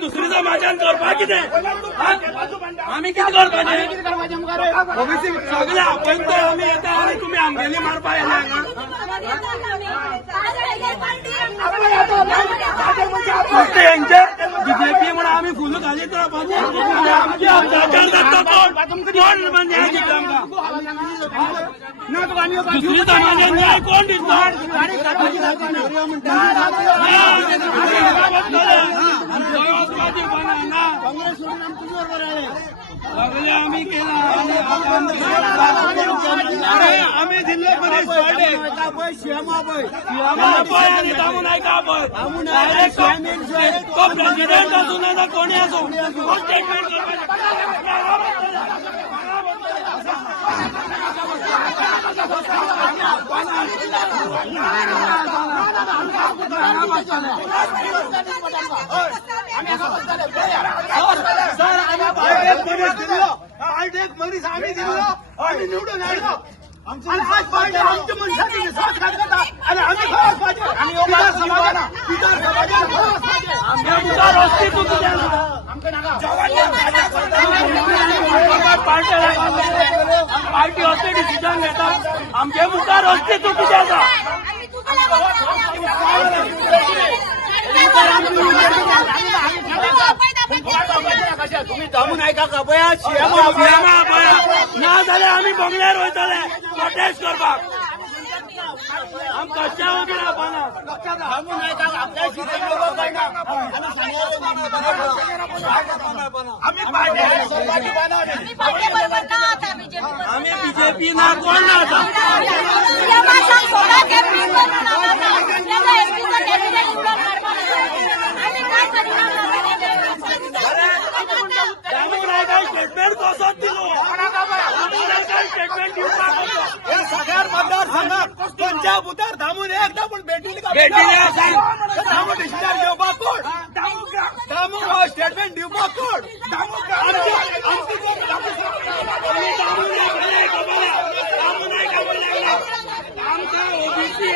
दुसरी समाजान करपा कितें आमी कितें करपाचें ओबीसी सगळे आपयत आमी येता आनी तुमी आमगेली मारपा येयला हांगा फक्त हेंचे बीजेपी म्हणून आमी फुल घालीत रावपाचें आमचे अत्याचार जाता कोण न्याय दिता आमकां दुसरी समाजान न्याय कोण दिता सगळे आम्ही केला आम्ही दिल्ले आणि दामून ऐका तो प्रेसिडेंट असू नाही तर कोणी असो स्टेटमेंट मनीस आम्ही दिलो आम्ही निवडून आलो आणि आज पार्टी आमच्या मनशाची विश्वास करता आणि आम्ही पार्टी असते डिसिजन घेता आमचे मुखार अस्तित्व कितें आसा तुम्ही थांबून ऐका का पया ना जाल्यार आमी बंगल्यार वयतले प्रोटेस्ट करपाक आम कशा वगैरे रावपाना थांबून ऐका आम्ही बीजेपी ना कोण ना स्टेटमेंट कसो दिलो स्टेटमेंट दिवपाक हे सगळ्या मतदारसंघात खंयच्या बुथार थांबून एकदा पूण भेटिल्ली थांबून डिसिजन घेवपाक कोण थांबून स्टेटमेंट दिवपाक कोण ओबीसी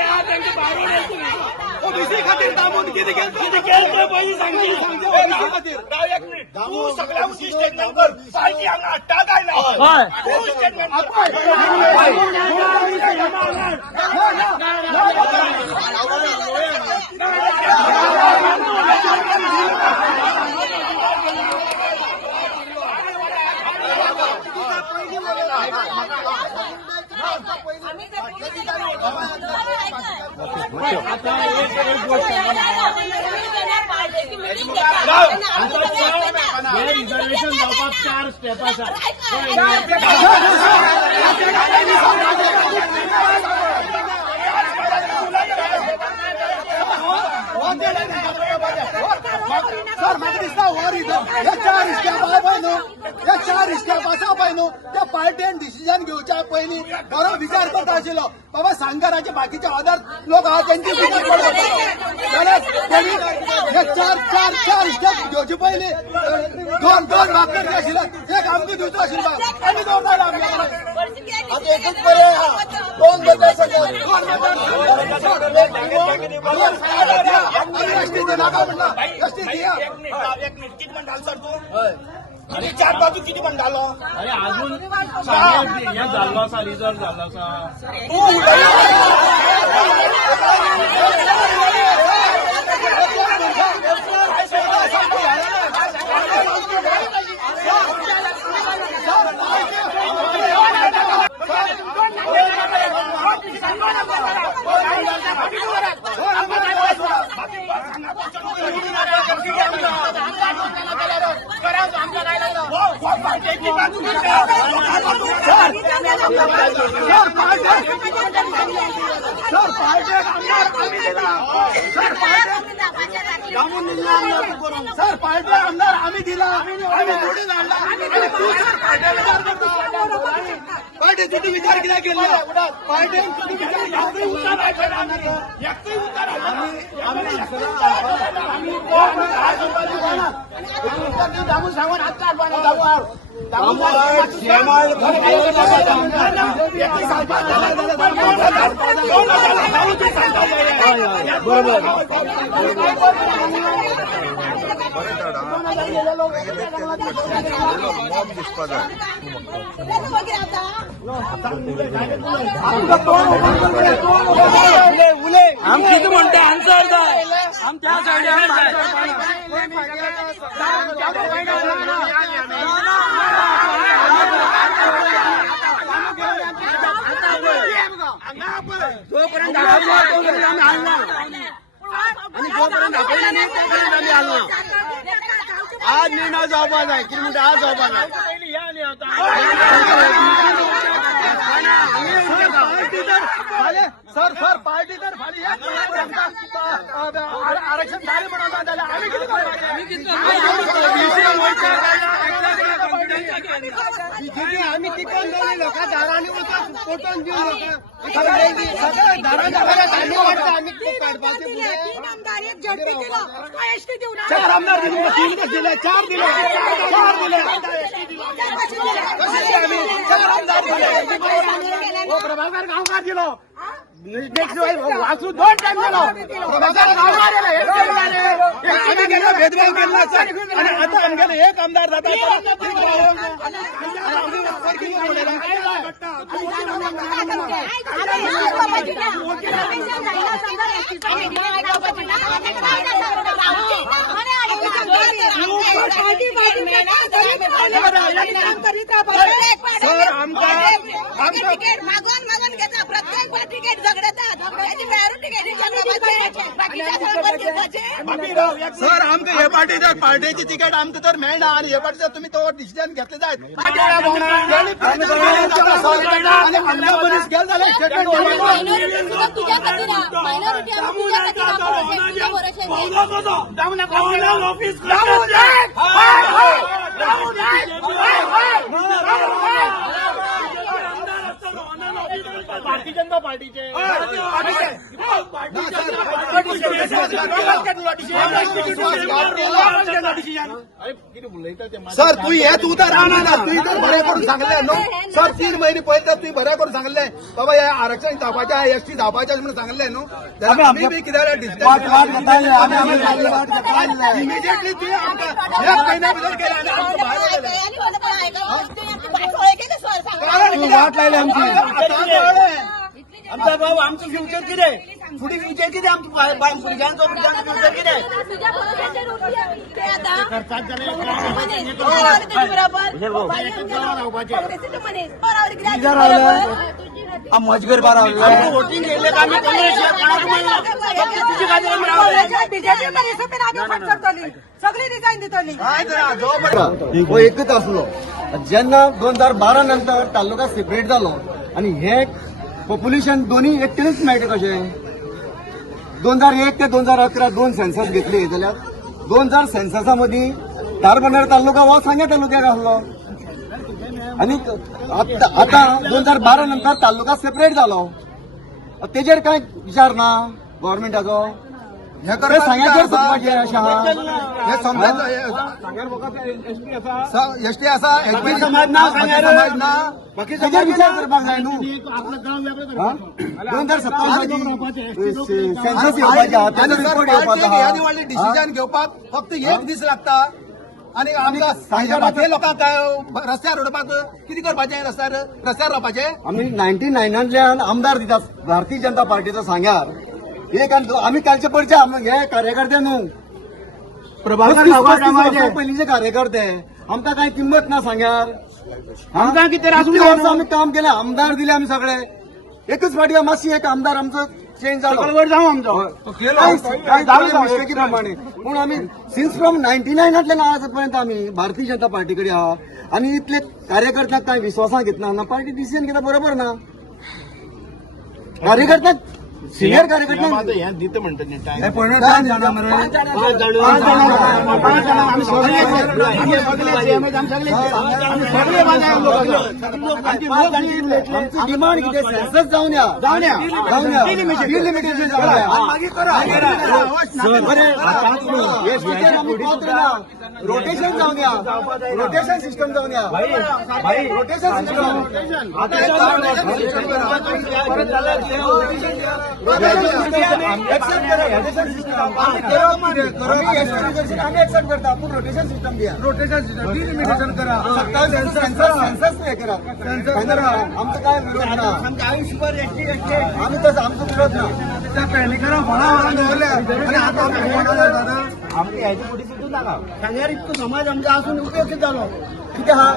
ओबीसी खातीर थांबून कितें केलें पयलीं सांगची ओबीसी खातीर एक मिनिट तूं सगळ्या स्टेटमेंट कर पार्टी हांगा हाडटा काय ना स्टेटमेंट रिझर्वेशन जावपाक 4 स्टेप आसा सर म्हाका दिसता वर हे 4 स्टेप आहा पळय न्हू हे 4 स्टेप आसा पळय न्हू त्या पार्टीन डिसिजन घेवच्या पयलीं बरो विचार करता आशिल्लो बाबा सांगाराचे बाकीचे अदर लोक आहा तेंची विचार करता जाल्यार तेणी हे 4 स्टेप घेवचे पयलीं दोन भाग करचे आशिल्ले एक आमकां दिवचो आशिल्लो आमी दवरताले आमी आतां एकूच बरें आहा दोन मतदारसंघ एसटी नाका म्हणला एसटी दिया एक मिनिट किती म्हणटालो सर तू आणि 4 बाजू किती म्हणटालो अरे अजून हे जाल्लो आसा रिझर्व जाल्लो आसा सर पार्टी आमदार आम्ही दिला आम्ही निवडून आणला पार्टी तुझी विचार किती केला पार्टी तुझी दामून सांगून आता आम किती म्हणते आमचं अर्थ आम त्यासाठी जोपर्यंत आम्ही आणणार आणि जोपर्यंत दाखवलं नाही तोपर्यंत आम्ही आणणार. आज निर्णय जबाब आहे किती म्हणते आज जबाब आहे. सर पार्टी तर फाली आरक्षण झाले म्हणून आम्ही आम्ही तिकून दोन्ही लोक दाराने पोटून देऊन चार आमदार दिले 4 दिले 4 दिले चार आमदार प्रभाकर गावकार दिलो वाचू 2 टाइम दिलो प्रभाकर गावकार आम्ही गेलो भेदभाव केला आणि आता आमच्याला एक आमदार जाता मागून घेता प्रत्येक तिकीट झगडतात सर आमकां हे पार्टीची तिकेट आमकां तर मेळना आणि हे पार्टीचं तुम्ही तो डिसिजन घेतले जायत भारतीय जनता पार्टीचे सर तू हे तू तर राहणार ना तू तर बरे करून सांगले नो सर 3 महिने पहिले तर तुम्ही बरे करून सांगले बाबा या आरक्षण धापाचे आहे एसटी धापाचे म्हणून सांगले न्हू आम्ही बी कित्याक डिस्कस इमिजिएटली तुम्ही आमकां 1 महिन्या भितर केले आणि आमकां भायर वाट लायली आमची आमचा भाऊ आमचं फ्युचर कितें फुडें फ्युचर कितें आमचं भुरग्यांचो फ्युचर कितें मजगूर बारा वोटिंग केले आम्ही सगळी डिझाईन दितली हो एकच असलो जेन्ना 2012 नंतर तालुका सेपरेट जालो आणि हे पॉप्युलेशन दोन्ही एकटेच मेळटा कशें 2001 ते 2011 2 सेन्सस घेतले जाल्यार 2000 सेन्ससा मदीं धारबांदोड तालुका हो सांग्या तालुक्याक आसलो आणि आता 2012 नंतर तालुका सेपरेट जालो तेजेर कांय विचार ना गव्हर्नमेंटाचो हे सांग्याचेर सोदपाचें अशें आहा हे समजायचं एसटी आसा एचपी समाज ना तेजेर विचार करपाक जाय न्हू 2027 सेन्सस येवपाचें आहा तेजो रिपोर्ट येवपाचो आहा डिसिजन घेवपाक फक्त 1 दीस लागता आणि आमकां हे लोकांक रस्त्यार उडोवपाक कितें करपाचें रस्त्यार रावपाचें आमी 99 आमदार दितात भारतीय जनता पार्टीचो सांग्यार एक आमी कालचे पडचे हे कार्यकर्ते न्हू पयलींचे कार्यकर्ते आमकां कांय किंमत ना सांग्यार आमकां कितें आमी काम केलें आमदार दिले आमी सगळे एकच फाटी मातशी एक आमदार आमचो चेंज जालो जावं आमचो मिस्टेकी प्रमाणे पूण आमी सिन्स फ्रॉम 99 आज पर्यंत आमी भारतीय जनता पार्टी कडेन आहा आनी इतले कार्यकर्त्यांक कांय विश्वासान घेतना ना पार्टी डिसिजन घेता बरोबर ना कार्यकर्त्यांक सिनियर कार्यकर्त्यांक हें दिता म्हणटा न्ही टायम पळय टायम जाणा मरे डिमांड कितें सेन्सस जावन या डिलिमिटेशन जावन रोटेशन जावन या रोटेशन सिस्टम जावन या रोटेशन सिस्टम आम्ही एक्सेप्ट करता आपण रोटेशन सिस्टम द्या रोटेशन सिस्टम डिलिमिटेशन करा सेन्सस हे करा आमचं काय विरोध ना आम्ही तसं आमचं विरोध ना त्या पॅनिकरा व्हळा दवरल्या आणि आता आम्ही कोणाला दादा आमची ह्याची मोठी सिटून टाका सांगणार इतकं समाज आमचा असून उपयोग झालो किती हा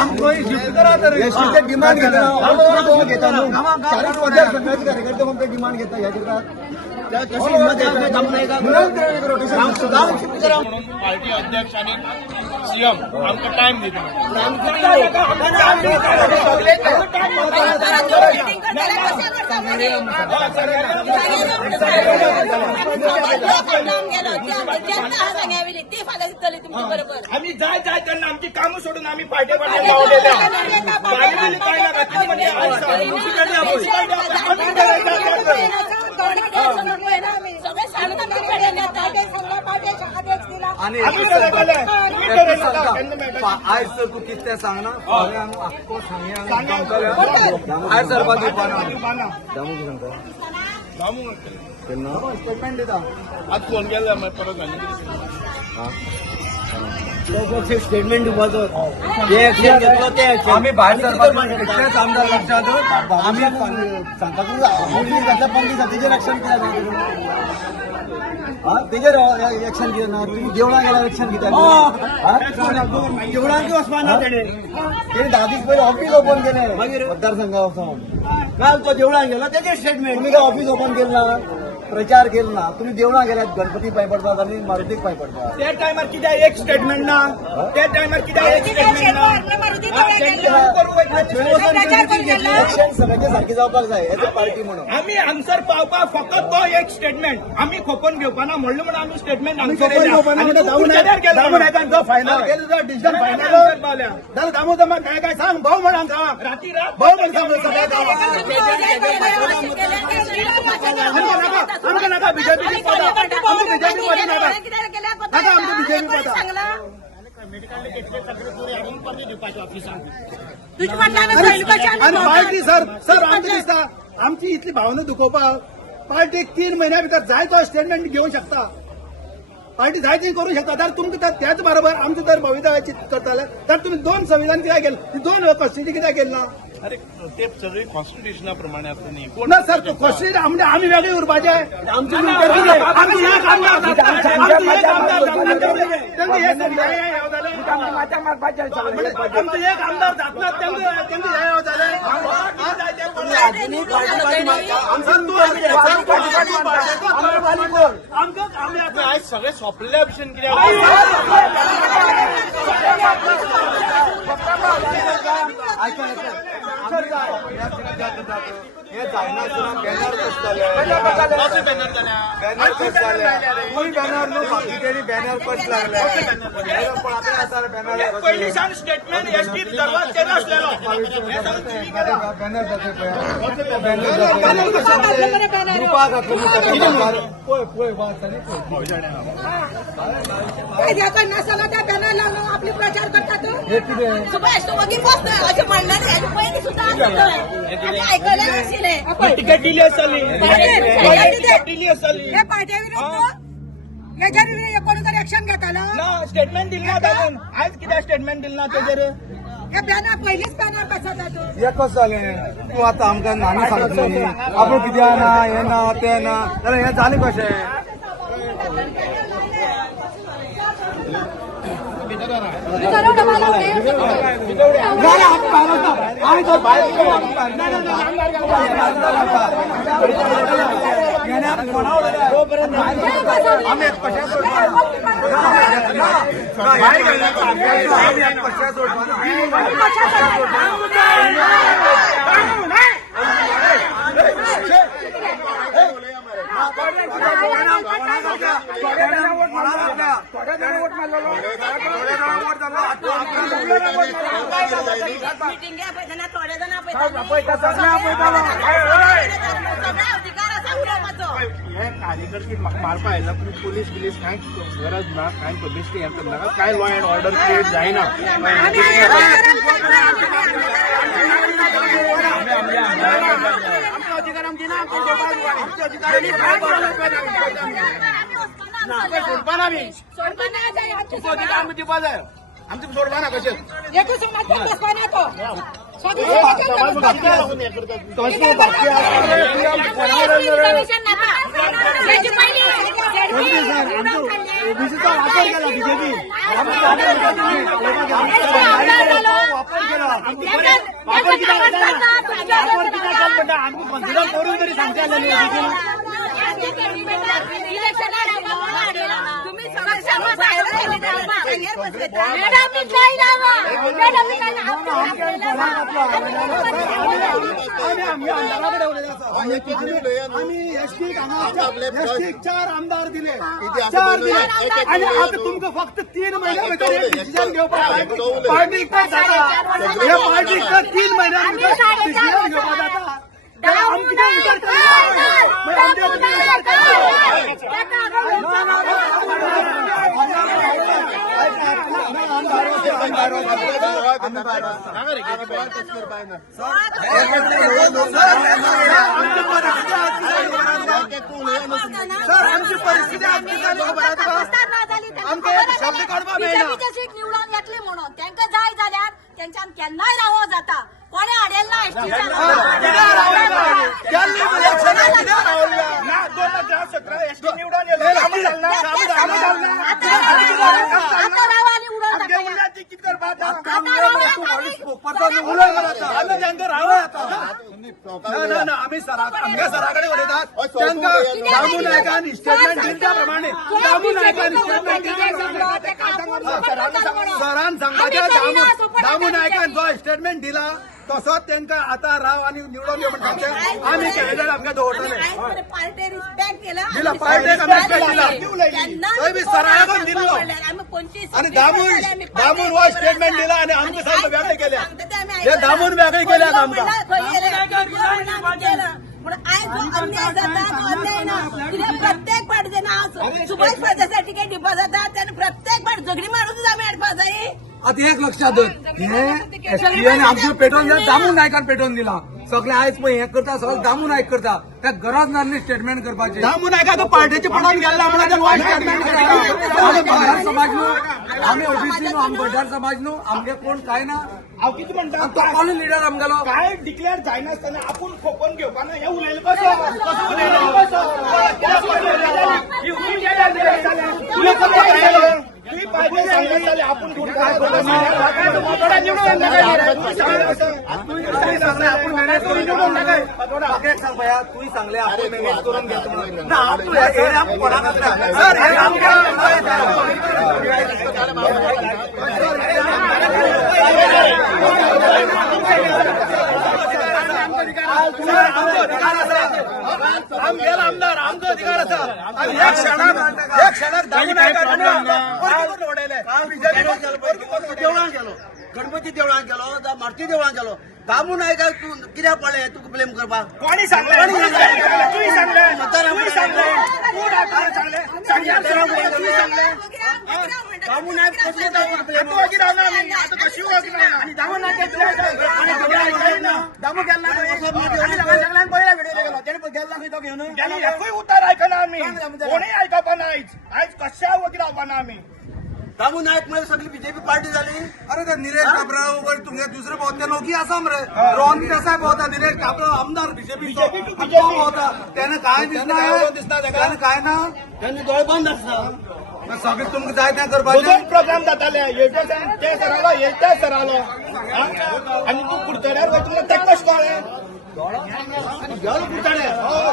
आमको शिफ्ट करा तर एसटीचे डिमांड घेता संघाचे कार्यकर्ते म्हणते डिमांड घेता या जिल्ह्यात कशी हिंमत आहे दम नाही का शिफ्ट करा पार्टी अध्यक्ष आणि सीएम आमका टाइम देतो आम्ही जाय त्यांना आमची कामं सोडून आम्ही पार्टी आणि आज सर तू किती सांग ना आज सर्वात स्टेटमेंट देता आज फोन केला परत स्टेटमेंट दिवपाचो ते ऍक्शन घेतलो ते आम्ही भायर सरपाचे आमदार लक्षात आम्ही सांगता पण तेजेर ऍक्शन केला तेजेर ऍक्शन घेतलं ना तुम्ही देवळा गेला ऍक्शन घेता देवळांची वचपाना तेणे 10 दीस पहिले ऑफिस ओपन केले मतदारसंघा वचून काल तो देवळान गेला तेजे स्टेटमेंट तुम्ही काय ऑफिस ओपन केलं ना प्रचार केला ना तुम्ही देवळा गेल्यात गणपती पाय पडतात आणि मारुतीक पाय पडतात त्या टायमार कित्याक एक स्टेटमेंट ना त्या टायमार कित्याक एक स्टेटमेंट ना इलेक्शन सगळ्यांचे सारखे जावपाक जाय एज अ पार्टी म्हणून आम्ही आन्सर पावपाक फकत तो एक स्टेटमेंट आम्ही खोपून घेवपाना म्हणलं म्हणून आम्ही स्टेटमेंट डिसिजन फायनल दामो जमा काय काय सांग भाऊ म्हणा राती रात भाऊ आमका नका बीजेपी बीजेपी नका आमचं बीजेपी आणि पार्टी सर आमची दिसता आमची इतली भावना दुखोवपाक पार्टी 3 महिन्या भितर जाय तो स्टेटमेंट घेवंक शकता पार्टी जाय ती करू शकता तर तुमकां त्याच बरोबर आमचं जर भवितव्य चित करताले तर तुम्ही 2 संविधान कित्याक केलं 2 कस्टिटी कित्याक केली ना अरे ते सगळी कॉन्स्टिट्युशना प्रमाणे असतं नाही कोण ना सर कस्टिटी म्हणजे आम्ही वेगळी उरपाचे आमची आमचं एक आमदार जातनात त्यांचं हे जाले आज सगळे सोपलेल्या भशेन कित्याक हे जायनासतना बॅनर कसताले बॅनर कसताले कोई बॅनर नो बाकी तेणी बॅनर कस लागले पण आता आतार बॅनर पहिली सांग स्टेटमेंट एसटी सर्वात केलं असलेलो बॅनर जाते बॅनर ग्रुपा घातलो पोय वाच त्या बॅनर लावून आपली प्रचार करतात हे किती सुभाष तो वगैरे बसतोय असे म्हणणार पहिली सुद्धा ऐकलं नसेल तिकीट दिली असली तिकीट दिली असली हे पार्टी विरुद्ध याच्या विरुद्ध कोणीतरी ऍक्शन घेताला ना स्टेटमेंट दिली ना अजून आज किती स्टेटमेंट दिली ना तेजेर हे बॅनर पहिलीच बॅनर कसा जातो हे कसं जालें तूं आतां आमकां नानी सांगतलो न्ही आपूण कित्याक ना हे ना ते ना जाल्यार हें जालें कशें आम्ही कशें मीटिंग घ्या पाहिजे ना थोड्या जण हे कार्यकर्ते मारपा आयला पुलीस कांय गरज ना कांय पब्लिसिटी हें करनाका कांय लॉ एंड ऑर्डर क्रिएट जायना अधिकार आमची ना सोडपाना आम्ही आम्ही दिवपा जाय आमची सोडपाना कशें ओबीसीचा वापर केला बीजेपी आम्ही कन्सिडर करून तरी सांगता आम्ही एसटी 4 आमदार दिले आणि आता तुमचं फक्त 3 महिन्या भितर डिसिजन घेवपाक पार्टी इकडे जाता हे पार्टी 3 महिन्या भितर डिसिजन घेवपाक जाता आमचे विचार सर आमची परिस्थिती बीजेपीची सीट निवडून घेतली म्हणून त्यांना जाय जाल्यार त्यांच्यान केन्नाय रावो जाता कोणे हाडेल ना आम्ही आमच्या सराकडे उलयतात त्यांना दामू नायकान स्टेटमेंट दिली त्या प्रमाणे दामू नायकान स्टेटमेंट सरान सांगता दामू नायकान जो स्टेटमेंट दिला तसोच त्यांना आता राव आणि निवडून घेऊन सांगते आम्ही कॅन्डिडेट आमच्या दवरतले पार्टी रिस्पेक्ट दिला पार्टेक आम्ही रिस्पेक्ट दिला थंय बी सराकडून दिल्लो आणि दामून हो स्टेटमेंट दिला आणि आमचे सारखं वेगळे केले हे दामून वेगळे केले आमकां प्रत्येक पार्टी जेन्ना सुभाष पार्टीसाठी काही डिपॉझिट जाता त्याने प्रत्येक पार्टी झगडी मारूनच आम्ही हाडपा जाय आता एक लक्षात हे एसटीएन आमचे पेटोवन दिला दामू नायकान पेटोवन दिला सगळे आयज पळय हे करता सगळे दामू नायक करता त्या गरज नासली स्टेटमेंट करपाची दामू नायका तो पार्टीचे पडान गेल्ला म्हणून वाय स्टेटमेंट आम्ही बंधार समाज न्हू आम्ही ओबीसी न्हू आमी बंधार समाज न्हू आमगे कोण काय ना हांव कितें म्हणटा तो कोण लिडर आमगेलो काय डिक्लेअर जायनासतना आपूण खोपोवन घेवपा ना हे उलयलें कसो उलयलें तुम्ही पाहिजे सांगत जाल्यार आपूण आपण मॅनेज करून निवडून नाकाय सांगया तुही सांगले आपण मॅनेज करून घेतो म्हणून ना आपण हे कोणाकच ना सर हे आमदार आमचो अधिकार आसा आणि एक क्षणाक दामू नायकान देवळान गेलो गणपती देवळान गेलो जावं मारुती देवळान गेलो दामू नायकाक तूं कित्याक पडलें तुका ब्लेम करपाक कोणी सांगलें तुवें सांगलें तुवें सांगलें तूं दामू नायक कसले ब्लेम वगीर रावना आमी आतां कशी वगीर आनी दामू नायक दामू गेल्ला सगळ्यांक पयला व्हिडिओ गेलो तेणे गेल्ला खंय तो घेवन गेलो एकूय उतार आयकना आमी कोणूय आयकपा ना आयज कशा वगीर रावपाना आमी दामू नायक म्हणजे सगळी बीजेपी पार्टी झाली अरे त्या निलेश काबराव वर तुमगे दुसरे भोवता नोकी आसा मरे रोहन देसाय भोवता निलेश काबराव आमदार बीजेपी भोवता त्याने काय दिसना त्याने काय ना त्यांनी दोळे बंद आसता सगळे तुमकां जाय तें करपाचें प्रोग्राम जाताले हेचे ते सरालो हेचे सरालो आनी तूं कुडचड्यार वयता तुका तें कशें कळ्ळें गेलो कुडचडे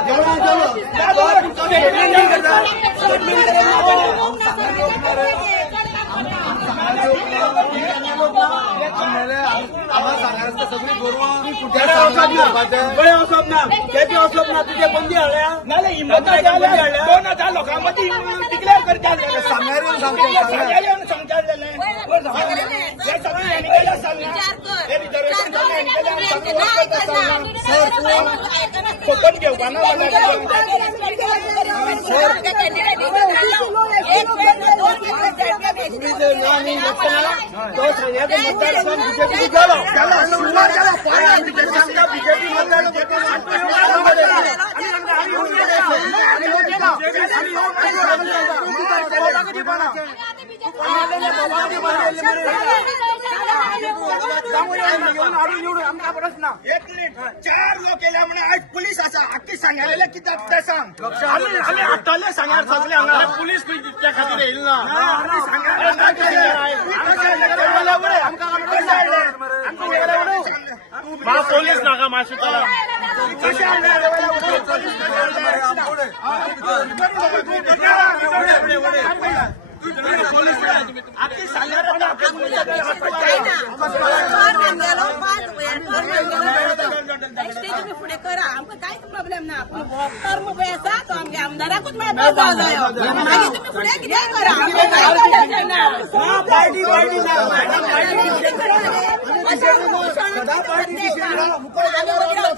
देवळान सगळी गोरवां बळे वचप ना केपी वचप ना तुजे बंदी हाडल्या नाल्यार हिम्मत हाडल्या 2000 लोकां मदीं डिक्लेअर करता सांगार येवन सांगता जालें हे सगळें हेणी केलें सांगना हे रिजर्वेशन जालें हेणी केलें कोकण घेवपा ना मतदारसंघ बीजेपी गेलो बीजेपी मतदार सांगायला किती ते सांग आम्ही हाताले सांगायला सगळे हांगा पुलीस त्या खातीर येईल ना पोलीस नाका मातशें तुम्ही पुढे करा आमकां कांयच प्रॉब्लेम ना पूण हो कर्म पळय आसा तो आमच्या आमदाराकूच मेळपाक जाय मागीर तुम्ही फुडें कितेंय करा आमकां कांय टेन्शन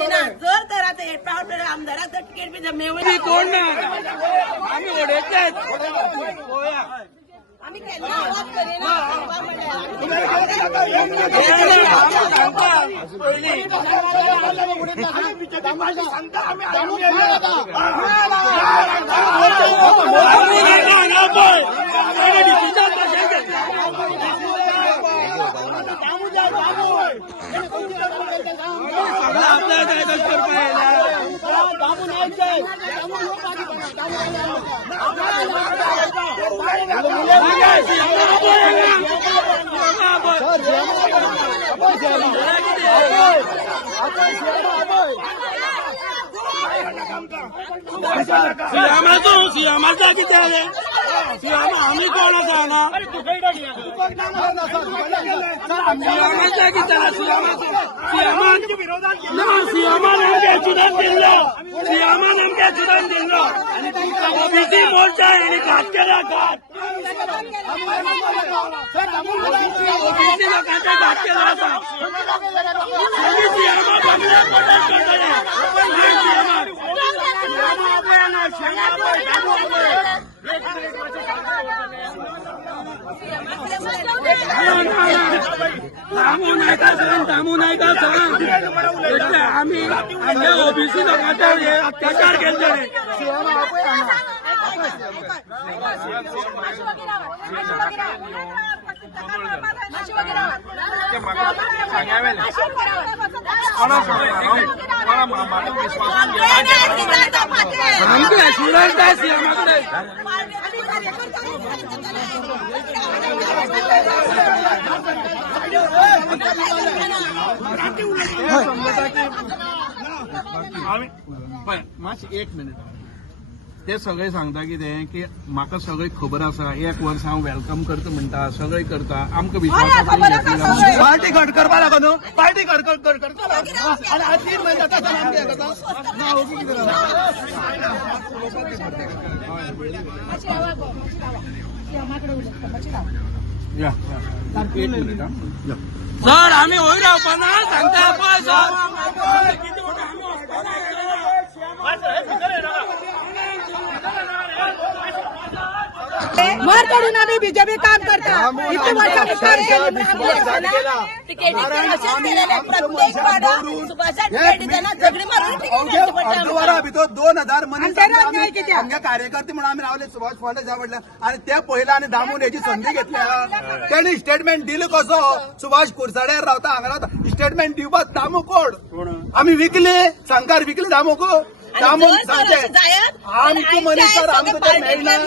ना जर तर आतां हेडपावट आमदाराक जर टिकेट बी मेळ्ळी कोण ना आमी उडयतले आमी केन्ना आवाज करिना सियामाचा किती आहे सियामा आम्ही कोण आसा हांगा सियामाचा किती सियामान आमच्या चुनान दिल्लो सियामान आमच्या चुनान दिल्लो ओबीसी मोर्चा हेणी घात केला घात ओबीसी लोकांचे घात केला आसा आमी सियामा बंगल्या प्रोटेस्ट करतले दामू नायका सांग आम्ही आमच्या ओबीसी लोकांचेर अत्याचार केले आमचे ॲश्युरन्स आहे सियामाकडे मातशें एक मिनिट ते सगळे सांगता कितें की म्हाका सगळी खबर आसा एक वर्स हांव वेलकम करता म्हणटा सगळे करता आमकां विश्वास पार्टी घट करपा लागो न्हू पार्टी घट करता आनी आज 3 महिने जाता आमकां हें करता ना ओके कितें एक मिनिट सर आम्ही होय रावपा ना सांगता पळय सर मार पडून आम्ही बीजेपी काम करता अर्धवरा भितर 2000 मनीस आमगे कार्यकर्ते म्हणून आम्ही रावले सुभाष फॉन्टे साहेब आणि ते पयला आनी दामून याची संधी घेतली त्यांनी स्टेटमेंट दिले कसो सुभाष कुरसाड्यार रावता हांगा रावता स्टेटमेंट दिवपाक दामू कोण आम्ही विकले संकार विकले दामूक दामून सांगचे आमकां मनीस सर आमकां ते मेळना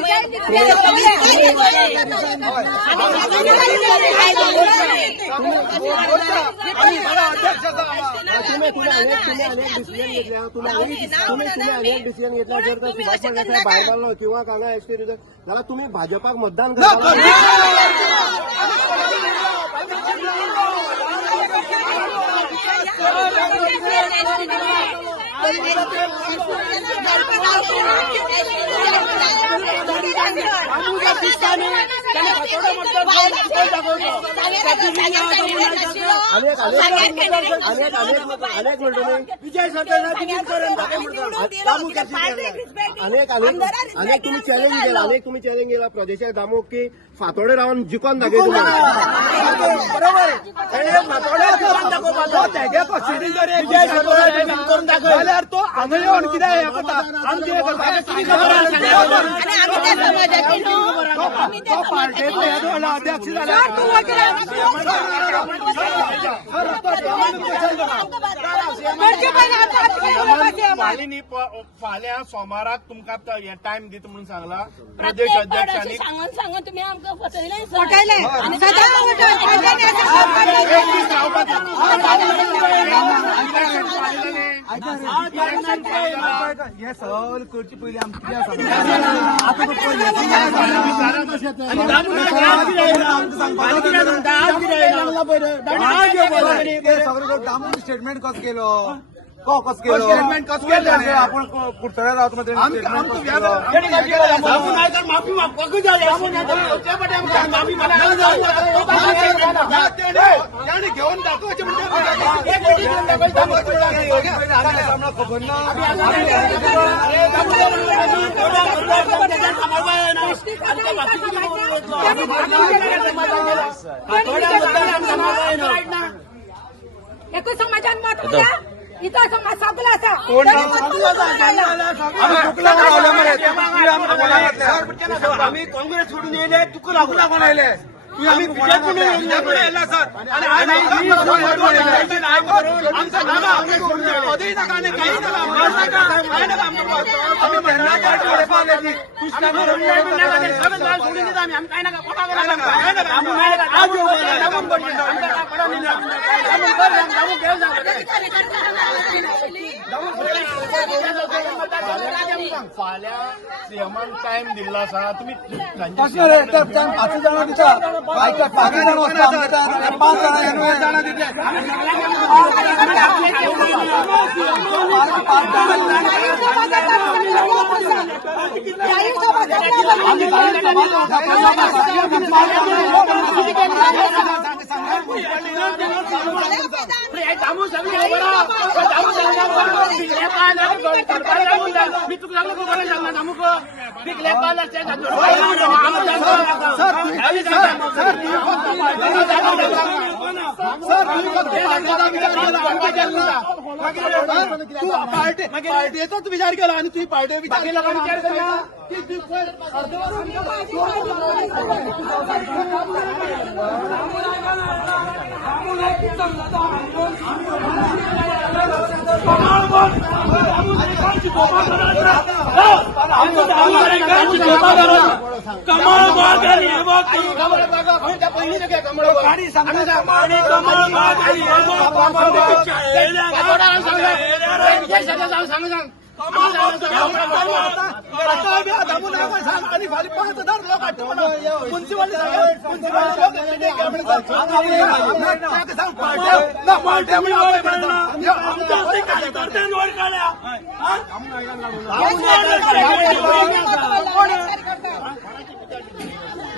किंवा कांगा एसटी जाल्यार तुम्ही भाजपाक मतदान विजय अनेक तुम्ही चॅलेंज केला प्रदेशात दामोक की फातोडे रावन जिकोन दाखय तुम्हाला जाल्यार तो हांगा येवन कितें हें करता आमचे अध्यक्ष झाला सर, तू वकील आहे. वरचे पहिले आमच्या हाती काही बोलू नका. मालिनी फाल्यां सोमाराक तुमकां टायम दिता म्हणून सांगला प्रदेश प्रत्येक अध्यक्षांनी पावसाळ्यात सांगून सांगून तुम्ही आमकां फटयलें सर. फटयलें. आणि सदां फटयलें. हे सहल करची पयली आमची कितें आसा स्टेटमेंट कसो केलो कसो केलो स्टेटमेंट कसो केलो आपण कुडतळे रावता माफी मागपाकूच जाय घेऊन दाखवायचे खबर ना एकूच समाजान मत उरला. इथं समाज सगळा असा. आम्ही काँग्रेस सोडून येले तुका लागून आयले आम्ही बीजेपी येयला सर आणि आमचा नागा पदही नाका आणि काही नाका आम्ही म्हणणार फाल्यां सीएमान टायम दिल्लो आसा तुम्ही पाच जाणां दिता 5 जाणां वचता 5 जाणां दिले पार्टीचाच विचार केला आणि तुम्ही पार्टी विचार केला आणि फाली 5,000 लोक म्युन्सिपालिटी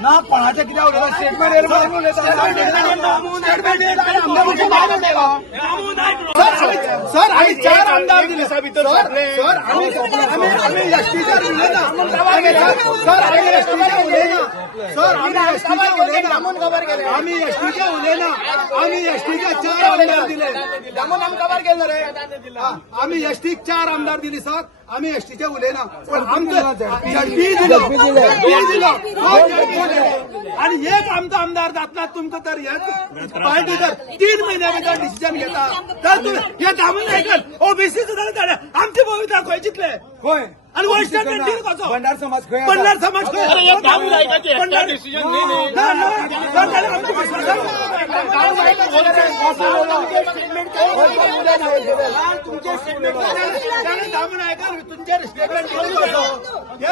ना कोणाच्या किती उलयता स्टेटमेंट सर आम्ही 4 आमदार दिले सर आम्ही एसटीच्या उलयना सर आम्ही एसटीच्या उलयना सर आम्ही एसटीच्या उलयना आम्ही एसटीच्या 4 आमदार दिले खबर केलं रे आम्ही एसटीक 4 आमदार दिले सर आम्ही एसटीचे उलयना पण आमचं झडपी दिलो आणि एक आमचा आमदार जातला तुमचं तर पार्टी जर 3 महिन्या भितर डिसिजन घेता तर तुम्ही हे दामून ऐकल ओबीसीचं झालं आमची भूमिका खंय चितले होय आणि वैष्णव कसो भंडार समाज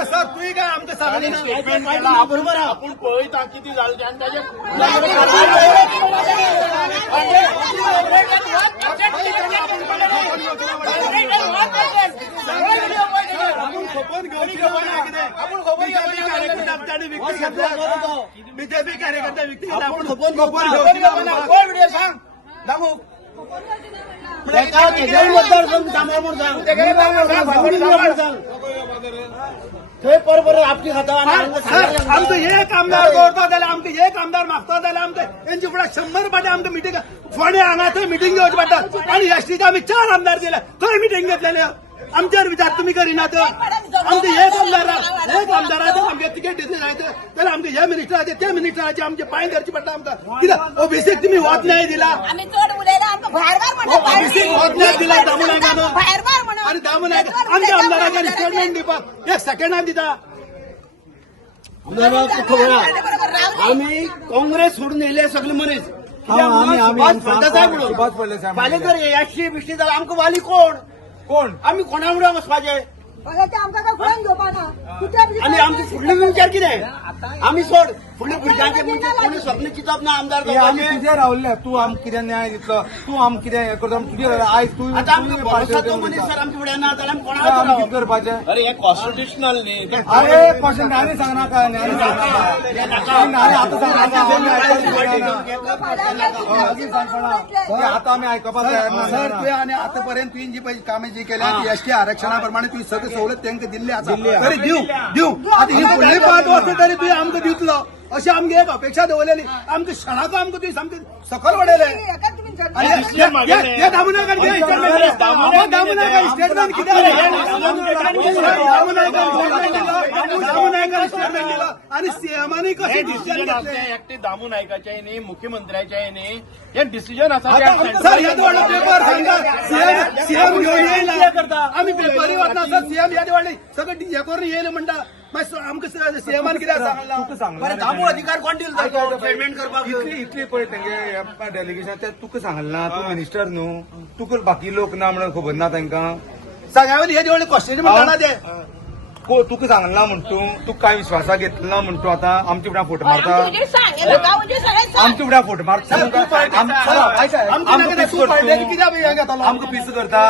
सर तुम्ही काय आमचं सांगली बरोबर आपण पळयता किती जालें आनी ताजे बीजेपी कार्यकर्ता विकती आपण सांग दामू आमचं एक आमदार गोरता जाल्यार आमकां एक आमदार मागता जाल्यार आमकां तेंचे फुडें 100 फाटी आमकां मिटींग फोंड्या हांगा थंय मिटींग घेवची पडटा आनी एसटीचे आमी 4 आमदार दिले थंय मिटींग घेतलेले आमचेर विचार तुम्ही करिनात आमचे एक आमदाराक आमगे तिकेट दितले जायत जाल्यार आमगे हे मिनिस्टर ते आरक्षणाचे आमचे पांय धरचे पडटा आमकां कित्याक ओबीसीक तुम्ही वोट न्याय दिला आम्ही चढ उलयला आमकां भायर भायर म्हणटा ओबीसीक वोट न्याय दिला दामू नायकान भायर भायर म्हणा आणि दामू नायक आमच्या आमदारांक स्टेटमेंट दिवपाक एक सेकंडान दिता खबर आम्ही काँग्रेस सोडून येयले सगळे मनीस फाल्यां जर याशी बिश्टी जाल्यार आमकां वाली कोण आमी कोणा फुडें वचपाचें आमकां काय फुडें घेवपा ना आनी आमचे फुडले विचार कितें आमी सोड फुडल्या भुरग्यांचे कोणी स्वप्न चिंतप ना आमदार आम्ही जावपाचें. तुझे रावल्ले तू आमकां कितें न्याय दितलो तू आमकां कितें हें करता तुझे आयज तू आतां आमकां भरोसाचो मनीस जर आमचे फुडें ना जाल्यार आमी कोणा आमी फुडें कितें करपाचें अरे हे कॉन्स्टिट्युशनल न्ही अरे क्वेश्चन न्यायाने सांगनाका न्यायाने सांगनाका न्याय आतां सांगनाका आतां आमी आयकपाक तयार ना सर तुवें आनी आतापर्यंत तुवें जी पळय कामां जी केल्या ती एसटी आरक्षणा प्रमाणे तुवें सगळी सवलत तांकां दिल्ली आसा तरी दिव आतां ही फुडली पावट वचत तरी तुवें आमकां दितलो अशी आमची एक अपेक्षा दवरलेली आमकां क्षणाचो आमकां तुवें सामकें सकल वडयले आणि हे दामू नायकान कितें स्टेटमेंट दिला दामू नायकान स्टेटमेंट कितें दामू नायकान स्टेटमेंट दिला आणि सीएमांनी कशें डिसिजन घेतलें एकटे दामू नायकाचेय न्ही मुख्यमंत्र्याचेय न्ही हे डिसिजन आसा सर येद व्हडलो पेपर सांगा सीएम घेवन येयला आमी पेपरी वतना सर सीएम येद व्हडले सगळें हे करून येयले म्हणटा मागीर आमकां सीएमान कितें सांगलां तुका सांगला बरें दामू अधिकार कोण दिलो स्टेटमेंट करपाक इतली पळय तेंगे डेलिगेशन ते तुका सांगला तू मिनिस्टर न्हू तुका बाकी लोक ना म्हणून खबर ना तांकां सांगावे हे व्हडले क्वेश्चन म्हणटा ते तुका सांगला म्हण तू काय विश्वासाक घेतलो ना म्हण तूं आतां आमचे फुड्यान फोट मारता आमचे फुड्यान फोट मारता आमकां पीस करता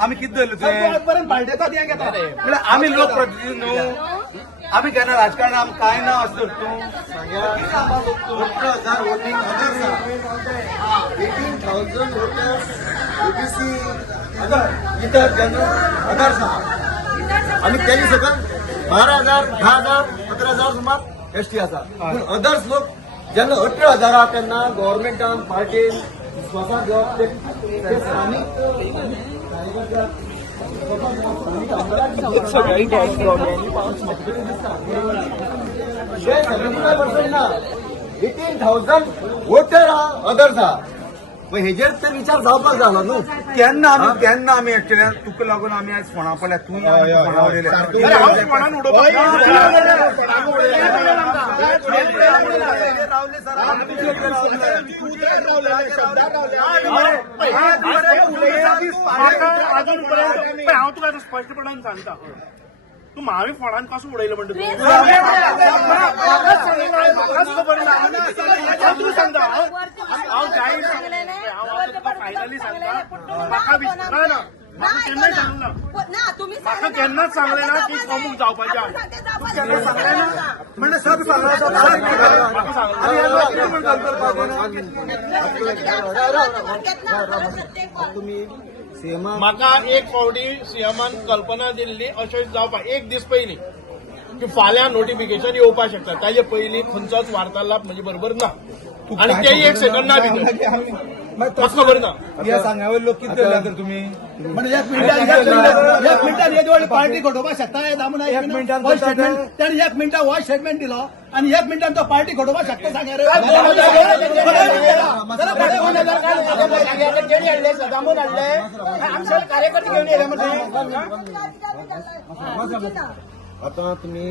आमी कितें धरलें तुवें पर्यंत पार्टेचा हें घेता म्हळ्यार आमी लोक प्रतिनिधी न्हू आमी केन्ना राजकारण आमकां कांय ना अशें धर तूं 18,000 वोटिंग अदर्स 18,000 वोटर्स ओबीसी इतर जनरल अदर्स आणि त्याची सकल 12,000 10,000 15,000 सुमार एसटी आसा पूण अदर्स लोक जेन्ना 18,000 तेन्ना गव्हर्मेंटान पार्टीन विश्वासाक घेवप ते स्थानीक हे 75% ना 18,000 वोटर अदर्स आहा पण हेजेर तर विचार जावपाक जालो न्हू केन्ना आमी एक्चुअली तुका लागून आमी आयज फोंडा पडल्या तूं फोंडा उडयले हांव तुका आतां स्पश्टपणान सांगता तू म्हावी फोंडान कसो उडयलो म्हणटा म्हाकाच खबर ना तूं सांगता हांव जायत फायनली सांगता म्हाका विचार ना म्हाका केन्नाय सांगला म्हाका केन्नाच सांगलें ना की अमूक जावपाचें केन्ना सांगलें ना म्हणजे सर म्हाका तुम्ही सीएमा म्हाका एक फावटी सीएमान कल्पना दिल्ली अशें जावपाक एक दीस पयलीं की फाल्यां नोटिफिकेशन येवपाक शकता ताजे पयलीं खंयचोच वार्तालाप म्हजे बरोबर ना आणि तेय एक सेकंडा भितर म्हाका खबर ना या सांगावे लोक कितें धरला तर तुमी म्हणजे एक मिनिटान हे व्हडली पार्टी घडोवपाक शकता हे दामू नायक एक मिनिटान हो स्टेटमेंट ताणें एक मिनिटान हो स्टेटमेंट दिलो आणि एक मिनिटान तो पार्टी घडोवपाक शकता सांगा रे कार्यकर्ते घेऊन येले आता तुम्ही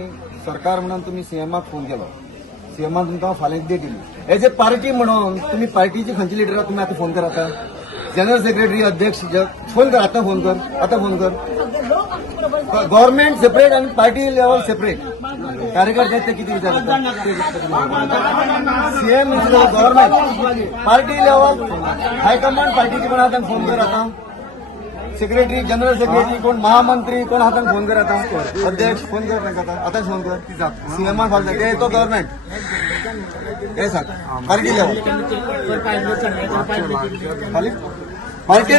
सरकार म्हणून तुम्ही सीएमाक फोन केलो सीएमान तुमकां फाल्यां डेट दिली एज ए पार्टी म्हणून तुम्ही पार्टीची खंयची लिडराक तुम्ही आता फोन करात जनरल सेक्रेटरी अध्यक्ष फोन कर आता फोन कर गव्हर्नमेंट सेपरेट आणि पार्टी लेवल सेपरेट कार्यकर्ते ते किती विचार CM government party level high command पार्टीची पण हातान फोन कर आता सेक्रेटरी जनरल सेक्रेटरी कोण महामंत्री कोण हातान फोन कर आता अध्यक्ष फोन कर तांकां आतांच फोन कर सीएमान फाल ते तो गव्हर्नमेंट हे सांग party level party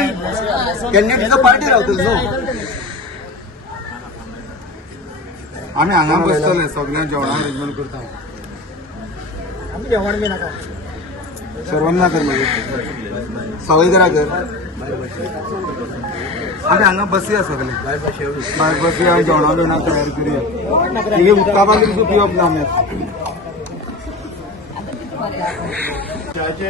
candidate party रावतली न्हू आमी हांगा बसतले सगळ्या जेवणा अरेंजमेंट करता सर्वांना कर मागीर सावयकरा कर आमी हांगा बसया सगळे भायर बसया जेवणा बिवणा तयार करुया तिगे उदका मागीर पिवप ना आमी पक्षाचे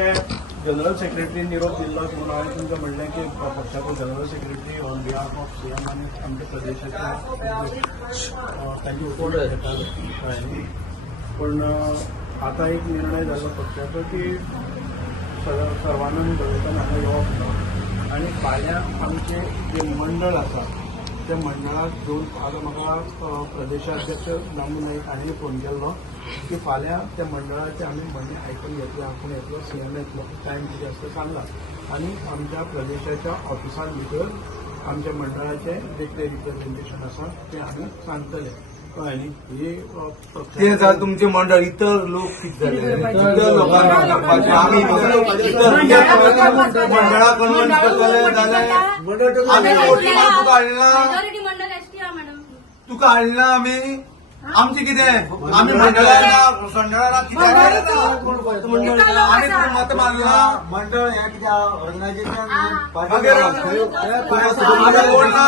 जनरल सेक्रेटरी निरोप दिल्लो म्हणून हांवें तुमकां म्हणलें की पक्षाचो general secretary on behalf of CM आनी आमच्या प्रदेशाच्या तांची उतर घेता कळ्ळें. पूण आतां एक निर्णय जालो पक्षाचो की सर्वानंद दवरकर हांगा येवप ना आनी फाल्यां आमचें जें मंडळ आसा त्या मंडळाक घेवन आतां म्हाका प्रदेशाध्यक्ष नामू नाईक हांणी फोन केल्लो की फाल्यां त्या मंडळाचे आमी म्हणणें आयकून घेतलें आपूण येतलो सीएम येतलो टायम कितें आसता सांगला आनी आमच्या प्रदेशाच्या ऑफिसान भितर आमच्या मंडळाचें जें कितें रिप्रेझेंटेशन आसा तें आमी सांगतले कळ्ळें न्ही. ही ते जाल तुमचे मंडळ इतर लोक कितें जाले इतर लोकांना करपाचे आमी मंडळा कन्व्हिन्स करतले जाल्यार आमी वोटी मारून तुका हाडला तुका हाडला आमी आमचे कितें आमी मंडळाला कितें आमी मत मारला मंडळ हे कितें ऑर्गनायझेशन मागीर आमी वोट ना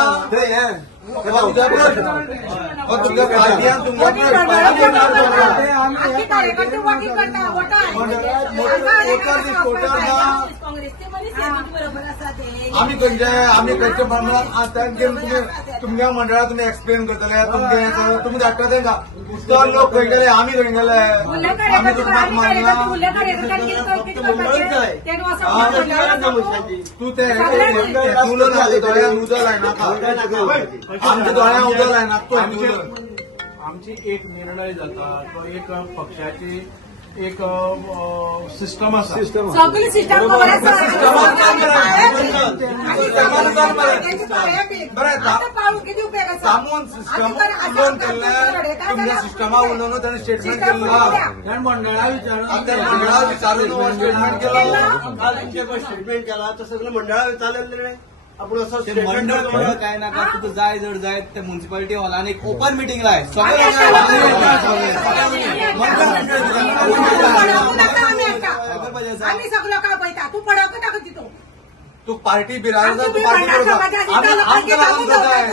तुमच्या पार्टीयान तुमच्या आमी खंयच्या मंडळात तुमच्या मंडळात तुमी एक्सप्लेन करतले तुमी धाडटा तेंका उत्तर लोक खंय गेले आमी खंय गेले आमी तुमकां मारला तूं ते उलोवन दोळ्यान उदक लायनाका आमच्या दोळ्यान उदक लायनाका आमची एक निर्णय जाता तो एक पक्षाची एक सिस्टम आसा सगळी सिस्टम किती उपयोग आसा सामून सिस्टम उलोवन केल्ले तुमच्या सिस्टमा उलोवन ताणें स्टेटमेंट केल्लो मंडळा विचारून स्टेटमेंट केलो स्टेटमेंट केला तर सगळं मंडळा विचारलेलं आपण असं मंडळ काय नाका तुका जाय जर जाय त्या म्युन्सिपालिटी हॉलान एक ओपन मिटींग लाय आम्ही सगळं काय पळयता तू पडक नाका तितू तू पार्टी बिरार जा तू पार्टी करू आमकां लागून जाय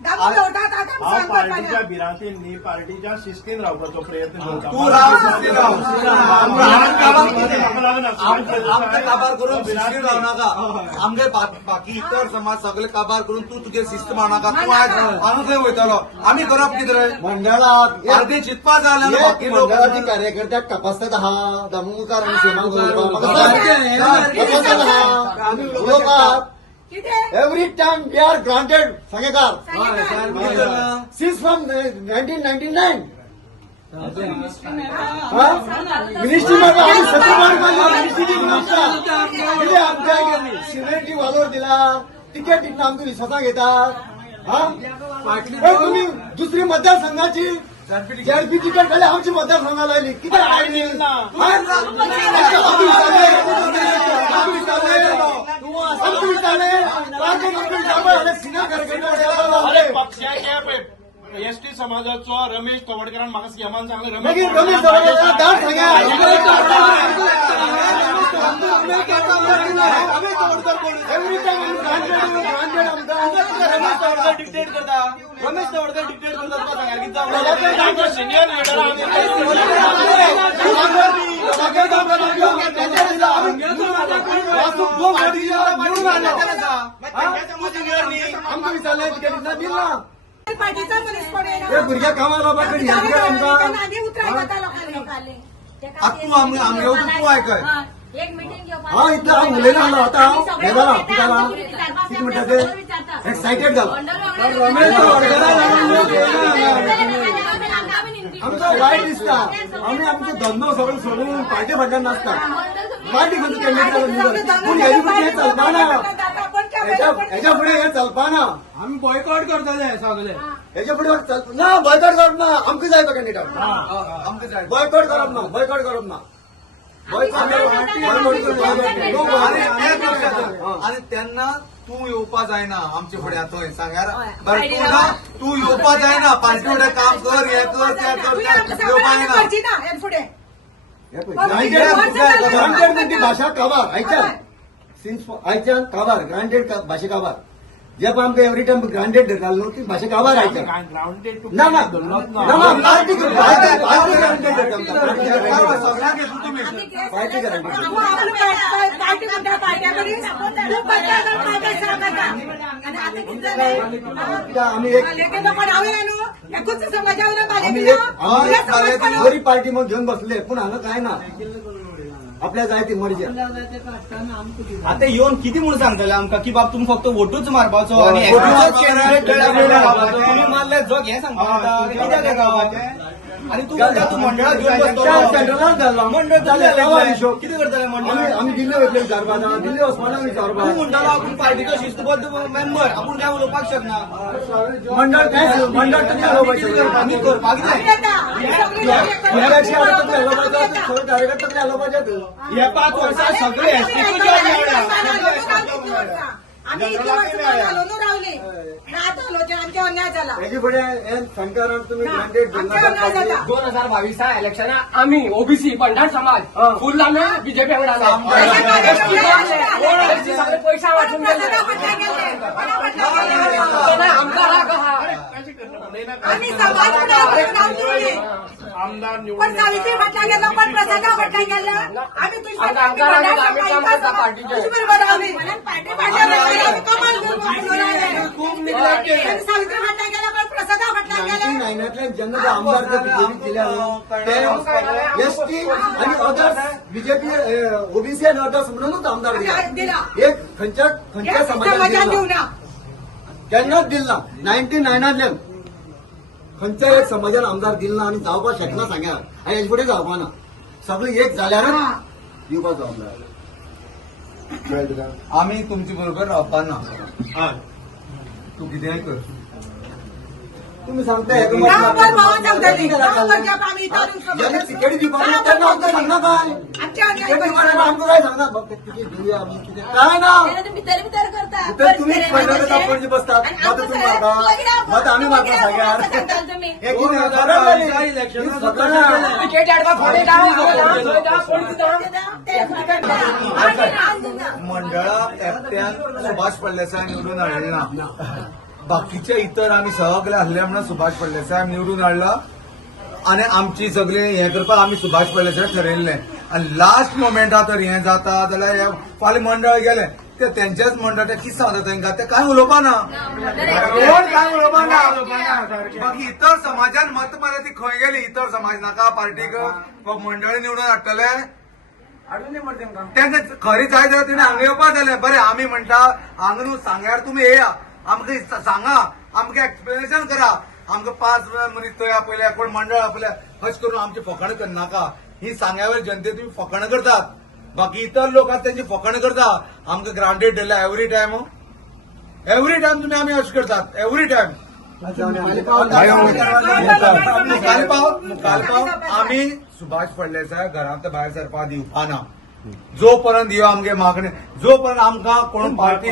हांव पार्टीच्या भिरांतीन न्ही पार्टीच्या शिस्तीन रावपाचो प्रयत्न करता. तू राव शिस्तीन राव म्हाका लागून आमचे काबार करून शिस्तीन राव नाका आमचे बाकी इतर समाज सगळे काबार करून तू तुगे शिस्त मारनाका तू आज हांव थंय वयतलो आमी करप कितें रे मंडळात पार्टी चिंतपा जाय जाल्यार बाकी लोक मंडळाची कार्यकर्त्याक तपासतात हा दामोदर आणि सीमा उलोवपाक every time we are granted सांगेकार सीज फ्रॉम 1999 मिनिस्ट्री आमच्या सिनियरिटी वालोर दिला तिकेट आमकां विश्वासाक घेतात तुम्ही दुसरी मतदारसंघाची जेडपी तिकेट जाल्यार आमची मतदारसंघा लायली कितें आयली एसटी समाजाचो रमेश तवडकरान म्हाका स्किमान सांगलें रमेश तवडकरान दाट सांगा डिक्टेट करता रमेश तवडकर डिक्टेट करता तुका सांगार कितें सिनियर आमकां विचारलें तिकेट दिला पार्टीचा मनीस कोण हे भुरग्या कामाक लावपाक तू आमगे तू आयकय एक मिटिंग हा इथं हांव उलयना आसलो आतां हांव हे जाला कितें जाला कितें म्हणटा ते एक्सायटेड जाला रमेश आमकां वायट दिसता आमी आमचो धंदो सगळो सोडून पार्टी फाटल्यान नासता पार्टी खंयचो कॅन्डिडेट पूण हेजे फुडें हें चलपाना हेच्या फुडें हें चलपाना आमी बॉयकॉट करतले सगळे हेच्या फुडें ना बॉयकॉट करप ना आमकां जाय तो कॅन्डिडेट आमकां जाय बॉयकॉट करप ना बॉयकॉट करप ना आणि त्यांना तू येवपा जायना आमचे फुडें थंय सांग्यार बरें तू येवपा जायना पार्टी फुडें काम कर हे कर तें कर येवपा जायना ग्रांटेड म्हणजे भाशा काबार आयच्यान काबार ग्रांटेड भाशे काबार जे पण आमकां एवरी टायम ग्रांटेड धरतालो न्हू ती भाशा गांवां रायता ग्राउंडेड टू ना पार्टी ग्रांटेड धरता सगळ्यांक घेतलं तुम्ही पार्टी ग्रांटेड पार्टी म्हणटा पार्ट्या करी तू पत्ता कर पार्ट्या सांगता आणि आता किती झाले आम्ही एक लेके लोक डावे न्हू एकूच समाजावर आम्ही एक बरी पार्टी मग घेऊन बसले पण हांगा काय ना आपल्या जाय ती मर्जी आता येऊन किती म्हणून सांगतले आमकां की बाब तुम्ही फक्त वोटूच मारपाचो आणि वोटूच तुम्ही मारले जग हे सांगता कित्याक हे गावात आणि तू म्हणटा तू मंडळात घेऊन बसतो सेंट्रलात घालला मंडळ जाल्यार हिशोब किती करतले मंडळ आम्ही दिल्ली वयतले विचारपाक दिल्ली वचपाना तू विचारपाक म्हणटालो आपण पार्टीचो शिस्तबद्ध मेंबर आपण काय उलोवपाक शकना मंडळ काय मंडळ तुम्ही हलोवपाचें आम्ही करपाक जाय कार्यकर्ते हलोवपाचें हे 5 वर्सां सगळे एसटीचो जॉब मेळ्ळा आम्ही इतके वर्ष घालून रावले आता आलो जे आमच्या अन्याय झाला हेजे फुडें सरकारान तुम्ही ग्रांटेड आमच्या अन्याय झाला 2022 इलेक्शना आम्ही ओबीसी बंडार समाज फुल आम्ही बीजेपी सगळे पैसा वाटून गेले आमदार हा कहा आम्ही समाज आमदार पण निवडून सावित्री म्हटलं गेलं पण प्रसादा म्हटलं गेलं आम्ही तुझी पार्टी सावित्री म्हटलं गेलं पण प्रसादा म्हटलं गेलं 99 जेन्ना ते आमदार ते बीजेपी केल्या ते एसटी आणि अदर्स बीजेपी ओबीसी आणि अदर्स म्हणूनच आमदार दिला एक खंयच्या समाजात देऊ दिला ना केन्नाच दिला 99 खंयच्या एक समाजान आमदार दिला आणि जावपाक शकना सांगा आनी हेजे फुडें जावपा ना सगळे एक जाल्यारच येवपाक जबाबदार आम्ही तुमची बरोबर रावपा ना तू कितेंय कर तुम्ही सांगताय गांवभर भावात सांगताली गांवभर जे आम्ही इथं ज्यांनी तिकेट दिवपाक ना त्यांना आमकां सांगना काय आमच्या तिकेट अन्याय दिवपाक आमकां काय सांगना फक्त तिकेट दिवया आमी कितें काय ना भितर भितर करता तर तुम्ही पंढरपूरला पणजी बसतात मत तुम्ही मारता मत आम्ही मारता सगळ्यात तुम्ही हे कितें बरोबर जाली इलेक्शन सगळ्यांना क्रिकेट हाडपा फुडें मंडळात एकट्यान सुभाष फळदेसाय निवडून हाडला बाकीचे इतर आम्ही सगळे आहले म्हणून सुभाष फळदेसाय निवडून हाडला आणि आमची सगळे हे करपाक आम्ही सुभाष फळदेसाय ठरयल्ले आणि लास्ट मोमेंटार तर हे जाता जाल्यार फाल्यां मंडळ गेले ते त्यांच्याच मंडळ ते कितें सांगता तांकां ते कांय उलोवपा ना कोण कांय उलोवपा ना बाकी इतर समाजान मत मारता ती खंय गेली इतर समाज नाका पार्टीक मंडळ निवडून हाडटले त्यांना खरी जाय जाल्यार तेणी हांगा येवपा जालें बरें आमी म्हणटा हांगा न्हू सांग्यार तुमी येया आमकां सांगा आमकां एक्सप्लेनेशन करा आमकां 5 मनीस थंय आपयल्या कोण मंडळ आपल्या हज करून आमची फकाणां करनाका ही सांग्यावर जनते तुम्ही फकाणां करतात बाकी इतर लोक आसा त्यांची फकाणां करता आमकां ग्रांटेड दिल्या एवरी टायम तुमी आमी अशें करतात एवरी टायम मुखालपाव आमी सुभाष फळदेसाय घरांत भायर सरपाक दिवपा ना जो पर्यंत ह्यो आमगे मागणी जो पर्यंत आमकां कोण पार्टी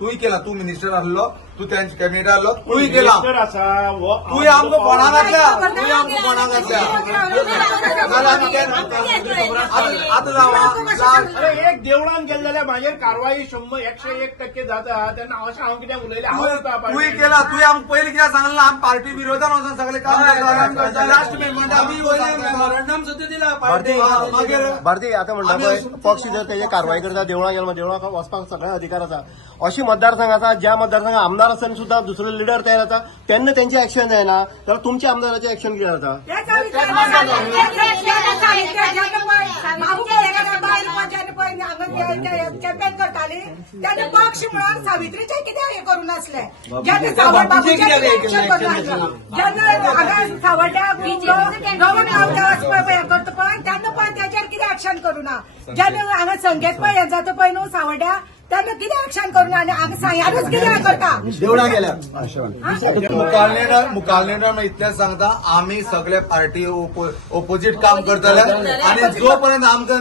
तुय केला तू मिनिस्टर आहलो तू त्यांच्या कॅबिनेट आहलो तुय केला तुय आमकां फोंडा घातल्या आतां जावा अरे एक देवळान गेले जाल्यार मागीर कारवाई 101% जाता तेन्ना अशें हांव कित्याक उलयलें तुय केला तुय आमकां पयलीं कित्याक सांगलें आमी पार्टी विरोधान वचून सगळे काम करता लास्ट मिनिट आमी रेफरंडम सुद्दां दिला पार्टी मागीर भारती आता म्हणटा पळय पक्ष जर तेजे कारवाई करता देवळां गेलो देवळां वचपाक सगळ्या अधिकार आसा अशी मतदारसंघ आसा ज्या मतदारसंघात आमदार आसतना सुद्धा दुसरो लिडर तयार जाता तेन्ना तेंचे एक्शन जायना जाल्यार तुमच्या आमदाराचें एक्शन कितें जाता कॅम्पेन करताली त्याने पक्ष म्हणून सावित्रीचे कितें हे करून नासले जेन्ना सावंत बाबूचें एक्शन करून नासलें जेन्ना हांगा सावड्ड्याक गव्हर्मेंट हे करता पळय तेन्ना पण त्याचेर कितें एक्शन करूना जेन्ना हांगा संकेत पळय हे जाता पळय न्हू सावड्ड्या तेन्ना कितें एक्शन करूना आनी हांगा सांग्यारूच कितें करता देवळां गेल्या मुखालनेर इतलें सांगता आमी सगळे पार्टी ओपोजीट काम करतले आणि जो पर्यंत आमकां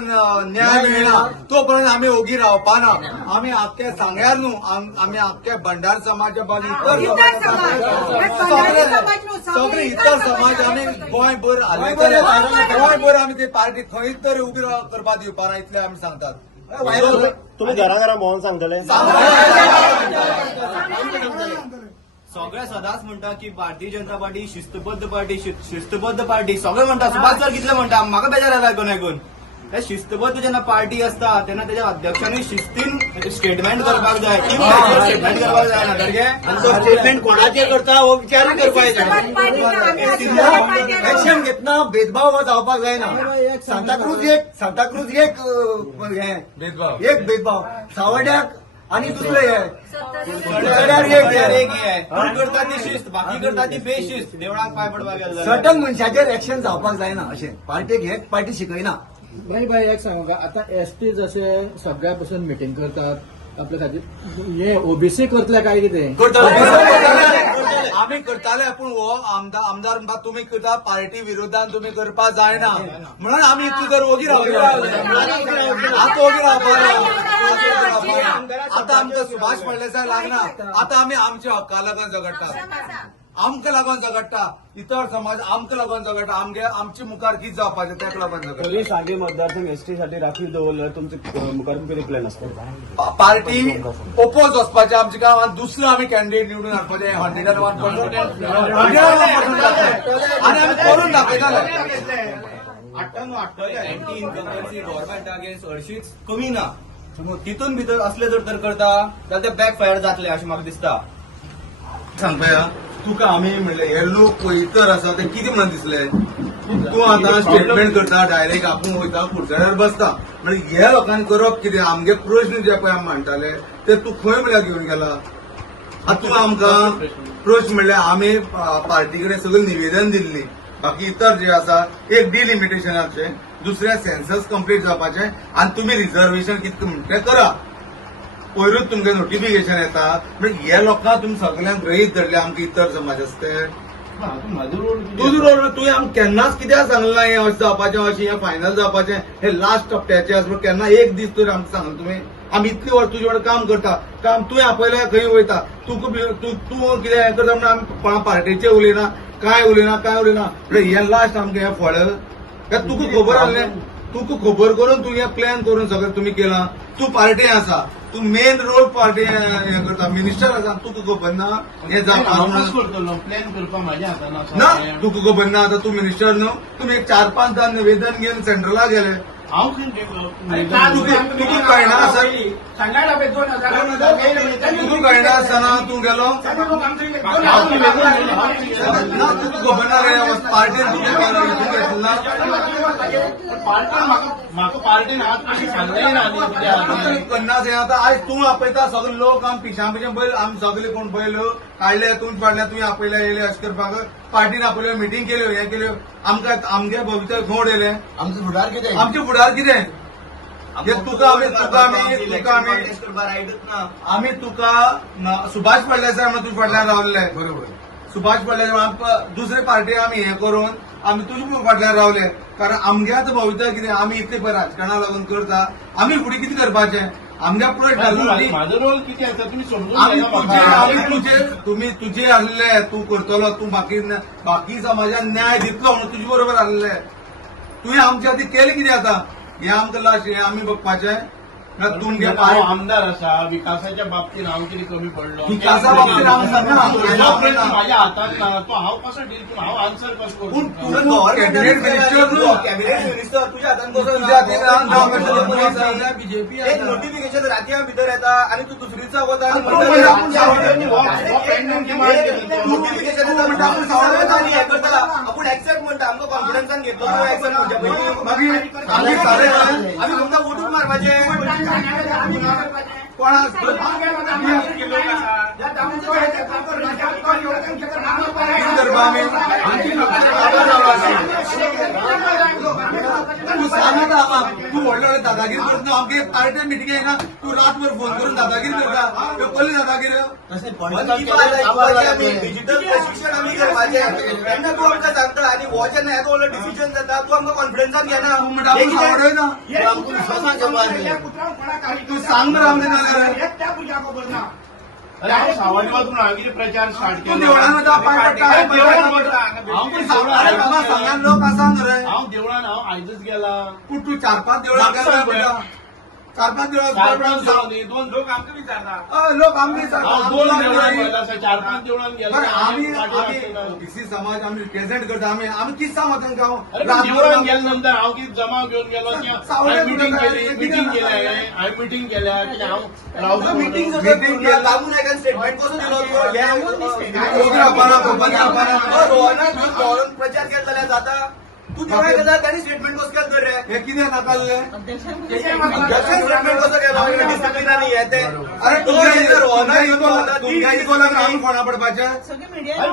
न्याय मेळना तो पर्यंत आमी ओगी रावपा ना आमी आख्खे सांग्यार न्हू आमी आख्खे भंडार समाजा सगळे इतर समाज आमी गोंयभर हालयतले गोंयभर आमी ती पार्टी खंयच तरी उबी करपा दिवपा ना इतलें आमी सांगतात तुम्ही घरा घरा भोंवन सांगतले सगळे सदांच म्हणटा की भारतीय जनता पार्टी शिस्तबद्ध पार्टी सगळे म्हणटा. सुभाष सर कितले म्हणटा, म्हाका बेजार येता आयकून आयकून. त्या शिस्तबद्ध जेन्ना पार्टी असता तेन्ना त्याच्या अध्यक्षांनी शिस्तीन स्टेटमेंट करपाक जाय. स्टेटमेंट करपाक जाय ना स्टेटमेंट कोणाचे करता हो विचार करपाक जाय. ऍक्शन घेतना भेदभाव जावपाक जायना. सांताक्रूज एक भेदभाव सावड्याक आणि दुसरे करता ती शिस्त, बाकी करता ती बेशिस्त. देवळाक पाय पडपाक गेलो सर्टन मनशाचेर एक्शन जावपाक जायना अशें. पार्टीक हे पार्टी शिकयना. भाई एक सांगू का, आता एसटी जसे सगळ्या पासून मिटींग करतात आपल्या खातीर, हे ओबीसी करतले काय कितें आम्ही करताले पूण हो आमदार म्हणटा तुम्ही करता पार्टी विरोधात तुम्ही करपा जायना म्हणून आम्ही इतली जर ओगी रावली. आता ओगी रावपा आता आमकां सुभाष फळदेसाय लागना. आता आम्ही आमच्या हक्का लागून झगडटा, आमकां लागून झगडटा. इतर समाज आमकां लागून झगडटा. आमची मुखार कितें जावपाचें तेका लागून झगडटा. पोलीस आगे मतदारसंघ एसटी साठी राखीव दवरल्यार तुमचे मुखार कितें प्लॅन आसता? पार्टी ओपोज वचपाचें आमचें काम. आनी दुसरो आमी कॅन्डिडेट निवडून हाडपाचें 101%. आनी आमी करून दाखयताले. अँटी इन्कम्बन्सी गव्हर्मेंटा अगेन्स्ट हरशींच कमी ना. तितून भितर असले जर करता जाल्यार ते बॅक फायर जातले अशें म्हाका दिसता. सांगता तुका आमी म्हणले हे लोक इतर आसा ते कितें म्हणून दिसले. तूं आतां स्टेटमेंट करता डायरेक्ट आपूण वयता खुर्च्यार बसता म्हणजे हे लोकांनी करप कितें. आमगे प्रश्न जे पळय आमी मांडटाले ते तूं खंय म्हणल्यार घेवन गेला. आतां तूं आमकां प्रश्न म्हणले आमी पार्टी कडेन सगळें निवेदन दिल्ली. बाकी इतर जे आसा एक डिलिमिटेशनाचें, दुसरें सेन्सस कंप्लीट जावपाचें आनी तुमी रिजर्वेशन कितें म्हणटा तें करा. पयरूच तुमकां नोटिफिकेशन येता म्हणजे हे लोकांक तुमी सगळ्यांक गृहीत धरले आमकां इतर समाज आसता ते. तुजो रोल तुवें आमकां केन्नाच कित्याक सांगलें ना हें अशें जावपाचें अशें हें फायनल जावपाचें हें लास्ट टप्प्याचें आसा. केन्ना एक दीस तरी आमकां सांगलें तुवें. आमी इतली वर्स तुजे कडेन काम करता. काम तुवें आपयल्या खंय वयता. तूं कितें हें करता म्हणून आमी कोणा पार्टीचें उलयना काय उलयना म्हणजे हें लास्ट आमकां हें फळ. तुका खबर आहलें. तुका खबर करून तूं हें प्लॅन करून सगळें तुमी केलां. तूं पार्टी आसा, तूं मेन रोल पार्टी हें करता, मिनिस्टर आसा. तुका खबर ना हें जावपाक प्लॅन करपाक म्हाज्या हातान ना. तुका खबर ना आतां तूं मिनिस्टर न्हू. तुमी एक 4-5 दान निवेदन घेवन सेंट्रलाक गेले. हांव तुका कळना आसा. तुका कळना आसतना तूं गेलो ना. तुका खबर ना रे पार्टीन तुका घेतलं ना. म्हाका पार्टीन आज कशी सांगलेली ना पन्नास हे आतां आयज तूं आपयता सगळे लोक आमी पिशां बैल आमी सगळे कोण बैल काडले तुमचे फाटल्या तुवें आपयल्या येयले अशें करपाक. पार्टीन आपयल्यो मिटींग केल्यो हें केल्यो. आमगे भवितव्य घोड येयले. आमचे फुडार कितें आमचे फुडार कितें आमी तुका सुभाष फळदेसाय म्हणून तुजे फाटल्यान रावल्ले. बरोबर. सुभाष फळदेसाय दुसरे पार्टी आमी हें करून आमी तुजे फाटल्यान रावले. कारण आमगे आतां भवितव्य कितें. आमी इतले पळय राजकारणां लागून करता. आमी फुडें कितें करपाचें. आमगे पुढे ठरलेली. म्हाजो रोल कितें आसा तुमी समजून तुमी तुजे आहले तूं करतलो. तूं बाकी समाजान न्याय दितलो म्हणून तुजे बरोबर आहले. तुवें आमच्या खातीर केलें कितें आतां. हें आमकां लास्ट हें आमी बघपाचें. तुमगे हांव आमदार आसा. विकासाच्या बाबतीत हांव कितें कमी पडलो विकासा बाबतीत हांव सांगना. म्हाज्या हातांत ना. तो हांव कसो डील करून हांव आन्सर कसो पूण करूं. तुवें कॅबिनेट मिनिस्टर न्हू. कॅबिनेट मिनिस्टर तुझ्या हातान कसो तुज्या हातीन बीजेपी एक नोटिफिकेशन रातया भितर येता आणि तू दुसरी दिसा वता आणि नोटिफिकेशन येता म्हणटा आपूण सावरता आनी हें करता. आपूण एक्सेप्ट म्हणटा आमकां कॉन्फिडन्सान घेतलो एक्सेप्ट म्हणच्या पयलीं आमी म्हणटा वोटूच मारपाचें. कोणाक तूं सांगता आम्हाक. तूं व्हडले व्हडले दादागिरी करता. आमगे पार्टी मिटींग येना तूं रातभर फोन करून दादागिरी करता. ह्यो कसली दादागिरी. डिजिटल प्रशिक्षण आमी करपाचें. तेन्ना तूं आमकां सांगता आनी हो जेन्ना येदो व्हडलो डिसिजन जाता तूं आमकां कॉन्फिडन्सान घेना. आवडयना. तूं सांग मरे आमकां अरे हांव सावयवातून हांवें कितें प्रचार स्टार्ट तूं केलो. देवळान वता पांय पडटा. लोक आसा न्हू रे. हांव देवळान हांव आयजच गेला. पूण तूं 4-5 देवळां गेला. 4-5 दिवस 4-5 जाऊनी 2 लोक आमकां विचारता लोक आमची हांव 2 देवळान गेलो 4-5 देवळान गेलो बरं आम्ही ओबीसी समाज आम्ही रिप्रेझेंट करता आम्ही किती सांगू तांकां देवळान गेल्या नंतर हांव कितें जमाव घेवन गेलो की मिटींग केली मिटींग केल्या हांवें मिटींग केल्या की हांव रावता मिटींग केला लागून एका स्टेटमेंट कसो दिलो प्रचार केला जाल्यार जाता तू देवळा गेला त्यांनी स्टेटमेंट कसो केलं तर रे हे कितें नाकाल्ले स्टेटमेंट कसो केलो डिसिप्लिनारी हे ते अरे तुमच्या इगो लागून आम्ही फोंडा पडपाचे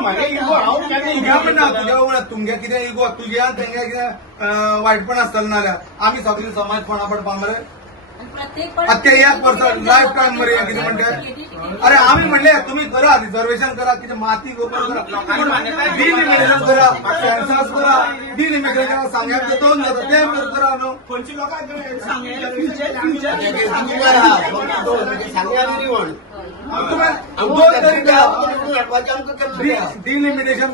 म्हागे इगो हांव केन्ना तुमच्या पण ना तुझ्या उगडात तुमगे कितें इगो तुझ्या तेंगे कितें वायटपण आसतलें नाल्यार आमी सगळे समाज फोंडा पडपा मरे आता 1 वर्स लायफ टायम मरे कितें म्हणते अरे आम्ही म्हणले तुम्ही करा रिझर्वेशन करा कितें माती गोबर करा डिलिमिटेशन करा सेन्सस करा डिलिमिटेशन करा सांग्याचे 2 जाता ते करा न्हू खंयची डिलिमिटेशन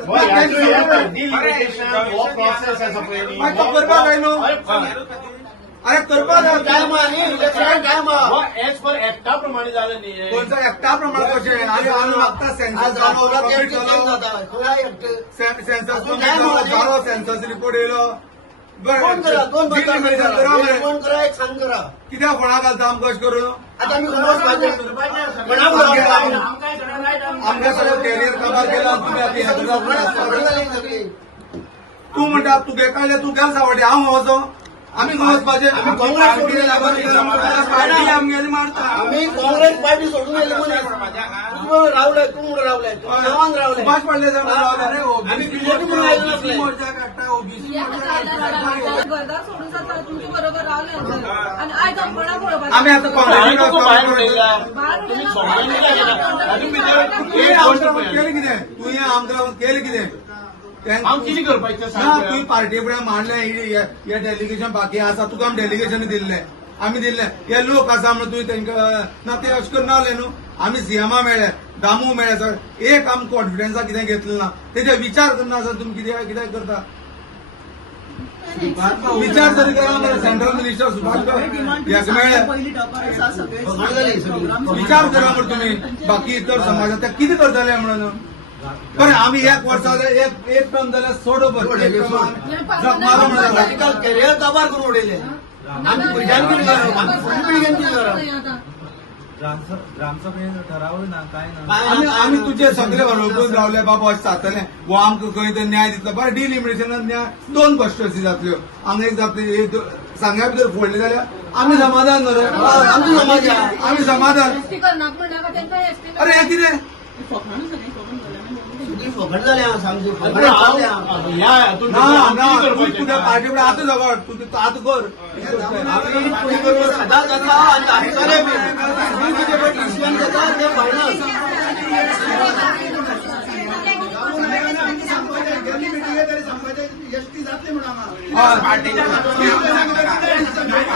हो प्रोसेस आसा पळय तो करपाक जाय न्हू अरे करपाक जाय एज पर एक्टा प्रमाणे जालें न्ही कोणता एकटा प्रमाण कशें आनी आमी मागता सेन्सस सेन्सस जालो सेन्सस रिपोर्ट येयलो कित्याक फोंडा घालता आमकां अशें करून आमच्या सगळं कॅरियर काबार केला तूं म्हणटा तुगे काडले तूं गेल सावड्डे हांव वचो आमी वचपाचे आमगेली मारता आम्ही काँग्रेस पार्टी सोडून गेले म्हणे रावले तू रावले गावान रावले सुभाष पाडले आम्ही बीजेपी म्हणून आयले नसले घरदार सोडून जाता तुमच्या बरोबर रावले आणि आयज दंपणा पळोवपाक आम्ही आता केले कितें तुवें आमकां केलें कितें हांव कितें करपाचें ना तुवें पार्टी फुडें मांडलें हे डेलिगेशन बाकी आसा तुका आमी डेलिगेशन दिल्लें आमी दिल्लें हे लोक आसा म्हणून तुवें तांकां ना ते अशें करून नावले न्हू आमी सीएमा मेळ्ळे दामू मेळ्ळे सर एक आमी कॉन्फिडन्सा कितें घेतलें ना तेजे विचार करना सर तुमी कितें कितें करता विचार तरी करा मरे सेंट्रल मिनिस्टर सुभाष ह्याक मेळ्ळे विचार करा म्हणून तुमी बाकी इतर समाजात ते कितें करतले म्हणून पण आम्ही 1 वर्सा एक टर्म जाल्यार सोडोबर जग मारो म्हणून कॅरियर काबार करून उडयले आमची भुरग्यांक कितें करप आमची फुडली पिळगेन कितें करप आम्ही तुझे सगळे बरोबर रावले बाबा अशें जातलें वो आमकां खंय तर न्याय दितलो बरें डिलिमिटेशनान न्याय 2 कॉन्स्टिट्युएन्सी जातल्यो हांगा एक जातली सांग्या भितर फोडले जाल्यार आमी समाधान न्हू रे आमची समाज आमी समाधान अरे हे कितें फुकट जालें हांव सामकें फुकट जालें हांव ना ना तूं तुज्या पार्टी फुडें आतां झगड तूं आतां कर आमी फुडें करून सदांच जाता आनी आमचें बी कितें डिसिजन घेता ते फायनल एसटी जातली म्हणून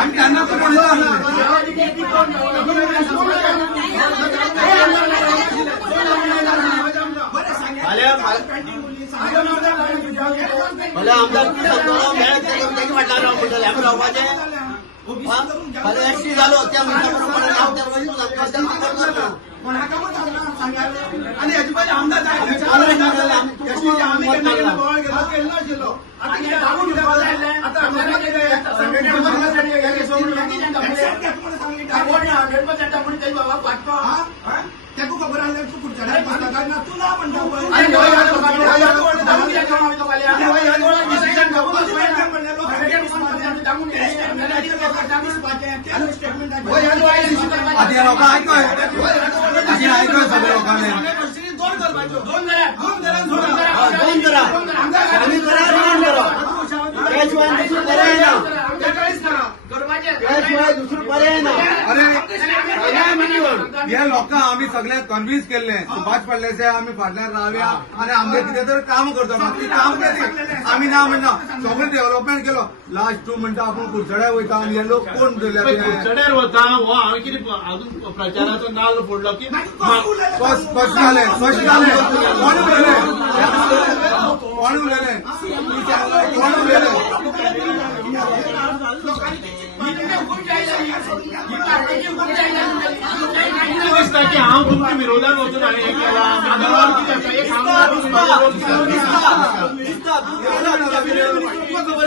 आमी त्यांना तर म्हणलो फाल्यां आमदार तेगे फाटल्यान राव म्हणटले आमी रावपाचें फाल्यां एसटी जालो त्या म्हणटा नांव त्या वयसून आणि याची पहिले आमदार त्याको खबर आल्या तू पुढच्या तुला आधी लोकां ऐकय आधी ऐकय सगळ्या लोकांनी दोन करा आमी करा दोन करा त्याशिवाय दुसरं पर्याय ना त्याशिवाय दुसरं पर्याय ना अरे हे लोकां आमी सगळे कन्व्हिन्स केल्ले सुभाष फडणवीस आमी फाटल्यान रावया आनी आमगे कितें तर काम करता बाकी काम केली आमी ना म्हणना सगळें डेव्हलपमेंट केलो लास्ट तूं म्हणटा आपूण कुडचड्यार वयता आनी हे लोक कोण कुडचड्यार वता हो हांवें कितें अजून प्रचाराचो नाल्ल फोडलो की स्पश्ट जालें कोण उलयलें कोण उलयलें कोण उलयलें दिसता की हांव तुमच्या विरोधात वचून हांवें हें केलां म्हाजो रोल कितें आसा एक सांगून म्हाजो रोल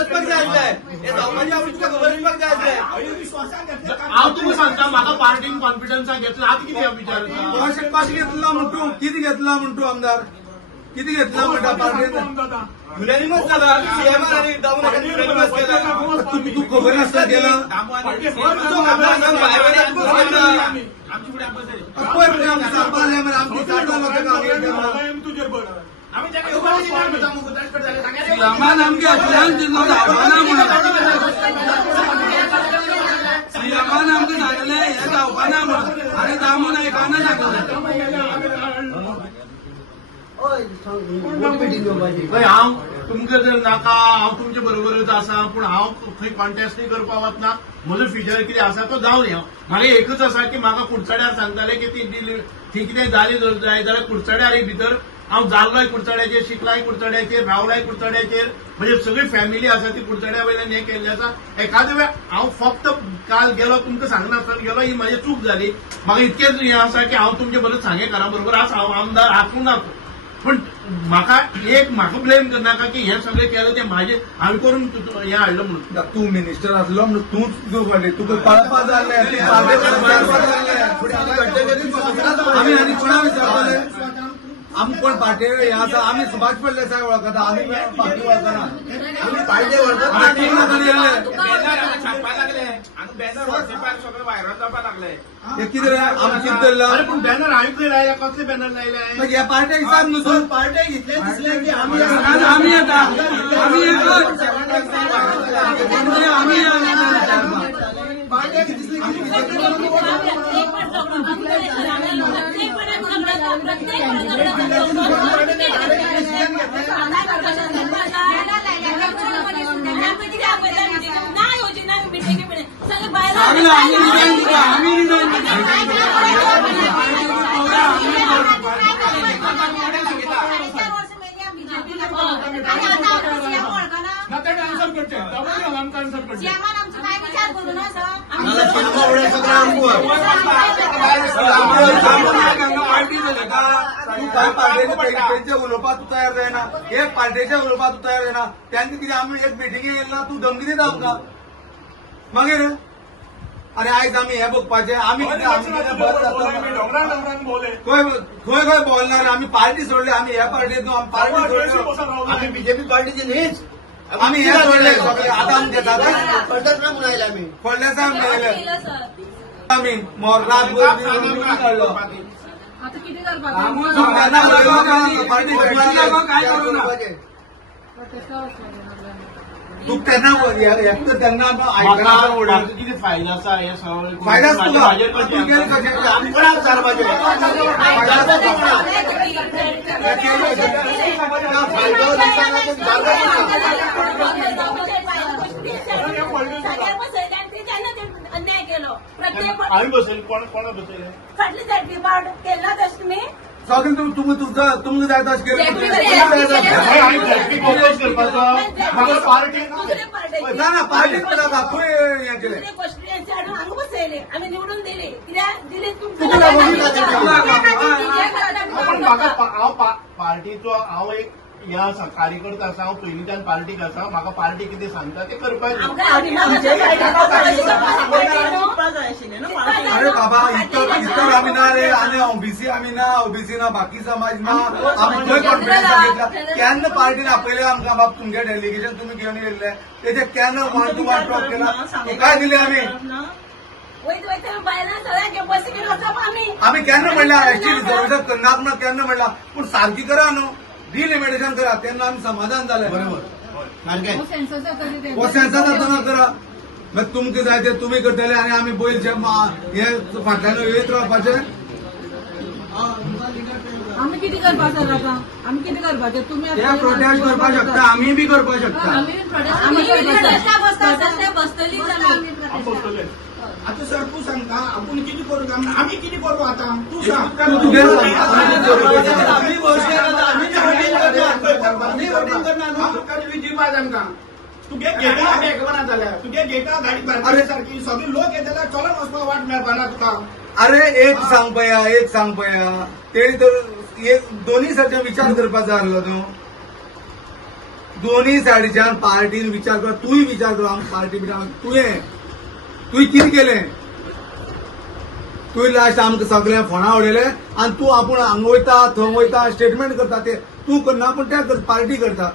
कितें हांव तुमकां सांगता म्हाका पार्टीन कॉन्फिडन्सान घेतला आतां कितें विचार कशें घेतला म्हणटू कितें घेतला म्हणटू आमदार किती घेतला म्हणटा पार्टीन युनानिमस झाला सीएमआर आणि दामोदर युनानिमस केला तू खबर आसता गेला आमची साठा सीएमान आमगे असल्यान दिलो जावपाना म्हणून सीएमान आमगे सांगले हे जावपाना म्हणून आनी दामून आयकाना सांगले हांव तुमकां जर नाका हांव तुमचे बरोबरच आसा पूण हांव खंय कॉन्टेस्टूय करपाक वचना म्हजो फ्युचर कितें आसा तो जावन येवं म्हाका एकच आसा की म्हाका कुडचड्यार सांगताले की ती कितें जाली जाय जाल्यार कुडचड्यार भितर हांव जाल्लोय कुडचड्याचेर शिकलाय कुडचड्याचेर रावलाय कुडचड्याचेर म्हणजे सगळी फॅमिली आसा ती कुडचड्या वयल्यान हें केल्लें आसा एखादे वेळ हांव फक्त काल गेलो तुमकां सांगनासतना गेलो ही म्हाजी चूक जाली म्हाका इतकेंच हें आसा की हांव तुमचे बरोबर सांगेकारा बरोबर आसा हांव आमदार आसूं नाका पण म्हाका ब्लेम करनाका की हें सगळें केलें तें म्हाजें हांवें करून हें हाडलं म्हणून तू मिनिस्टर आसलो म्हणून तूच तुका कळपाक जाल्लें आमी आनी कोणा विचारतले आमी कोण पार्टी हें आसा आमी सुभाष फडणवीसाक वळखता आमी पार्टी वळखना आमी पार्टी हे कितें रे आमची अरे पूण बॅनर हांवें खंय लायला कसले बॅनर लायले ह्या पार्ट्याक हिसाब न्हू पार्ट्या घेतले दिसले की आम्ही आम्ही येता आम्ही एकच आम्ही पार्ट्या दिसले पार्टीचे उलोवपाक तू तयार जायना एक पार्टीच्या उलोवपाक तू तयार जायना त्यांनी कितें आमी एक मिटिंगेक येयला तू धमकी दिता आमकां मागीर अरे आयज आमी हें बघपाचें आमी खंय खंय बोलणार आमी पार्टी सोडली आमी ह्या पार्टीत न्हू आमी पार्टी सोडली आम्ही बीजेपी पार्टीचे न्हीच आमी हें सोडले सगळे आतां आमी घेतात पडल्याच ना म्हणून आयले आम्ही फडल्याचा आमी रात काडलो आता किती करपाक काय करू ना तू त्यांना एक तर त्यांना म्हाका कितें फायदो आसा हे सगळें फायदा आमी कोणाक जारपाचें अन्याय केलो प्रत्येक हांवें बसयलें कोणाक बसयलें फाटली सर्टिफायड केला तशें तुमी सगळें तुमकां जाय तशें केलें हांवें झडपी कंपोज करपाचो म्हाका पार्टी ना ना पार्टी नाका तूं हें केलें कॉन्स्टिट्युएन्सी हाडून हांगा बसयले आमी निवडून दिले कित्याक दिले पण म्हाका हांव पार्टीचो हांव एक हे आसा कार्यकर्ता आसा हांव पयलींच्यान पार्टीक आसा म्हाका पार्टी कितें सांगता तें करपाचें अरे बाबा इतर आमी ना रे आनी ओबीसी आमी ना ओबीसी ना बाकी समाज ना आमी खंय कॉन्फिडन्स घेतला केन्ना पार्टीन आपयले आमकां बाब तुमगे डेलिगेशन तुमी घेवन येयल्ले तेजे केन्ना 1 to 1 टॉक केला काय दिले आमी आमी केन्ना म्हणल्या एक्चुअली रिजर्वेशन करनात म्हणून केन्ना म्हणला पूण सारकी करा न्हू डिलिमिटेशन करा तेन्ना आमी समाधान जाले बरोबर हो सेन्सास जातना करा मागीर तुमकां जाय ते तुमी करतले आनी आमी बैल जे हे फाटल्यान येत रावपाचें आमी कितें करपाचें आतां आमी कितें करपाचें तुमी प्रोटेस्ट करपाक शकता आमी बी करपाक शकता आता सर तू सांगता आपण किती करू आम्ही किती करू आता तू सांग तुगे घेता बेगवना जाल्या तुगे घेता गाडी भरपाई सारखी सगळी लोक येतात चलन वचपाक वाट मेळपाना तुका अरे एक सांग पया ते तर एक दोन्ही साईडच्यान विचार करपाचो आसलो न्हू दोन्ही सायडीच्यान पार्टीन विचार कर तूंय विचार कर आमची पार्टी तुवें कितें केलें तुवें लास्ट आमकां सगळ्या फोंडा उडयले आनी तूं आपूण हांगा वयता थंय वयता स्टेटमेंट करता ते तूं करना पूण त्या पार्टी करता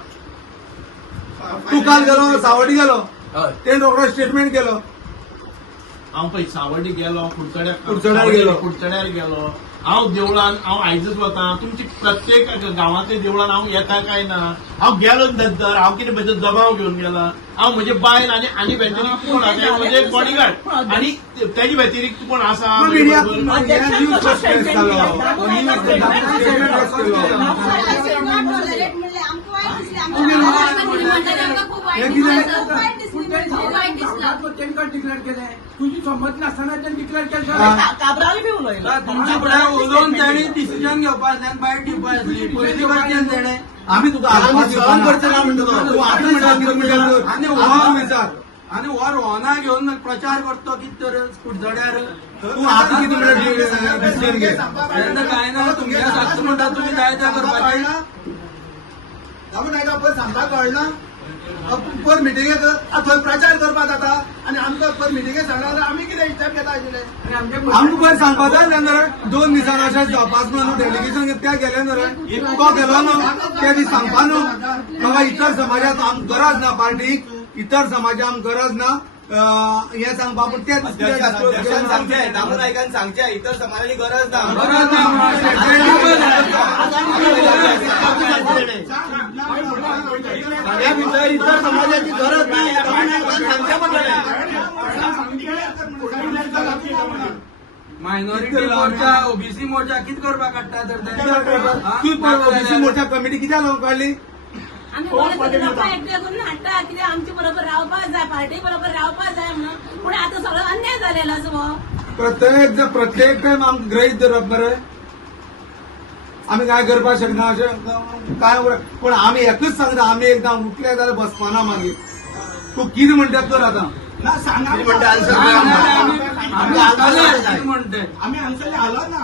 तूं काल गेलो सावड्डी गेलो तेणें रोखडो स्टेटमेंट केलो हांव पळय सावड्डी गेलो कुडचड्यार कुडचड्यार गेलो हांव देवळान हांव आयजच वता तुमची प्रत्येक गांवांतल्या देवळान हांव येता काय ना हांव गेलो नंतर हांव कितें म्हजो जबाब घेवन गेला हांव म्हजे बायल आनी व्यतिरिक्त कोण आसा म्हजे बॉडीगार्ड आनी तेजे व्यतिरिक्त कोण आसा तांकां डिक्लेअर केलें तुजी संमत नासतना तें डिक्लेअर केलें काबराल बी उलयला तुमच्या फुड्यान उलोवन तांणी डिसिजन घेवपाक जाय बायट दिवपाक आसली पयलीं वाटल्यान तेणें आम्ही तुका सहन करचे ना म्हणटलो तूं आतां म्हणटा कितें म्हणटा आनी हो रोहना घेवन प्रचार करतो कितें तर कुडचड्यार तूं आतां कितें म्हणटा डिसिजन घे तेन्ना कांय ना तुमच्या सारकें म्हणटा तुमी जाय त्या करपाचें नायका पयर सांगता कळना पर मिटिंगेक थंय प्रचार करपाक जाता आनी आमकां पर मिटिंगेक सांगल्यार आमी कितें स्टेप घेता आशिल्ले आमकां पयर सांगपाक जाय जाल्यार 2 दिसान अशें जावपाच न्हू डेलिगेशन त्या गेले न्हू तो गेलो न्हू त्या दीस सांगपा न्हू बाबा इतर समाजात आमकां गरज ना पार्टीक इतर समाजात आमकां गरज ना हे सांगपा पूण त्या सांगचे दामू नायकान सांगचे इतर समाजाची गरज ना इतर समाजाची गरज नाही मायनॉरिटी मोर्चा ओबीसी मोर्चा कितें करपाक काडटा तर ओबीसी मोर्चा कमिटी कित्याक लागून काडली एकट्या करून हाडटा कितें आमचे बरोबर रावपाक जाय पार्टी बरोबर रावपाक जाय म्हणून पूण आतां सगळो अन्याय जालेलो असो प्रत्येक टाइम आमकां ग्रहीत धरप मरे आमी काय करपाक शकना अशें काय पूण आमी एकच सांगता आमी एकदां उठले जाल्यार बसपाना मागीर तूं कितें म्हणटा कर आतां ना सांगा आम्ही आन्सर आलो ना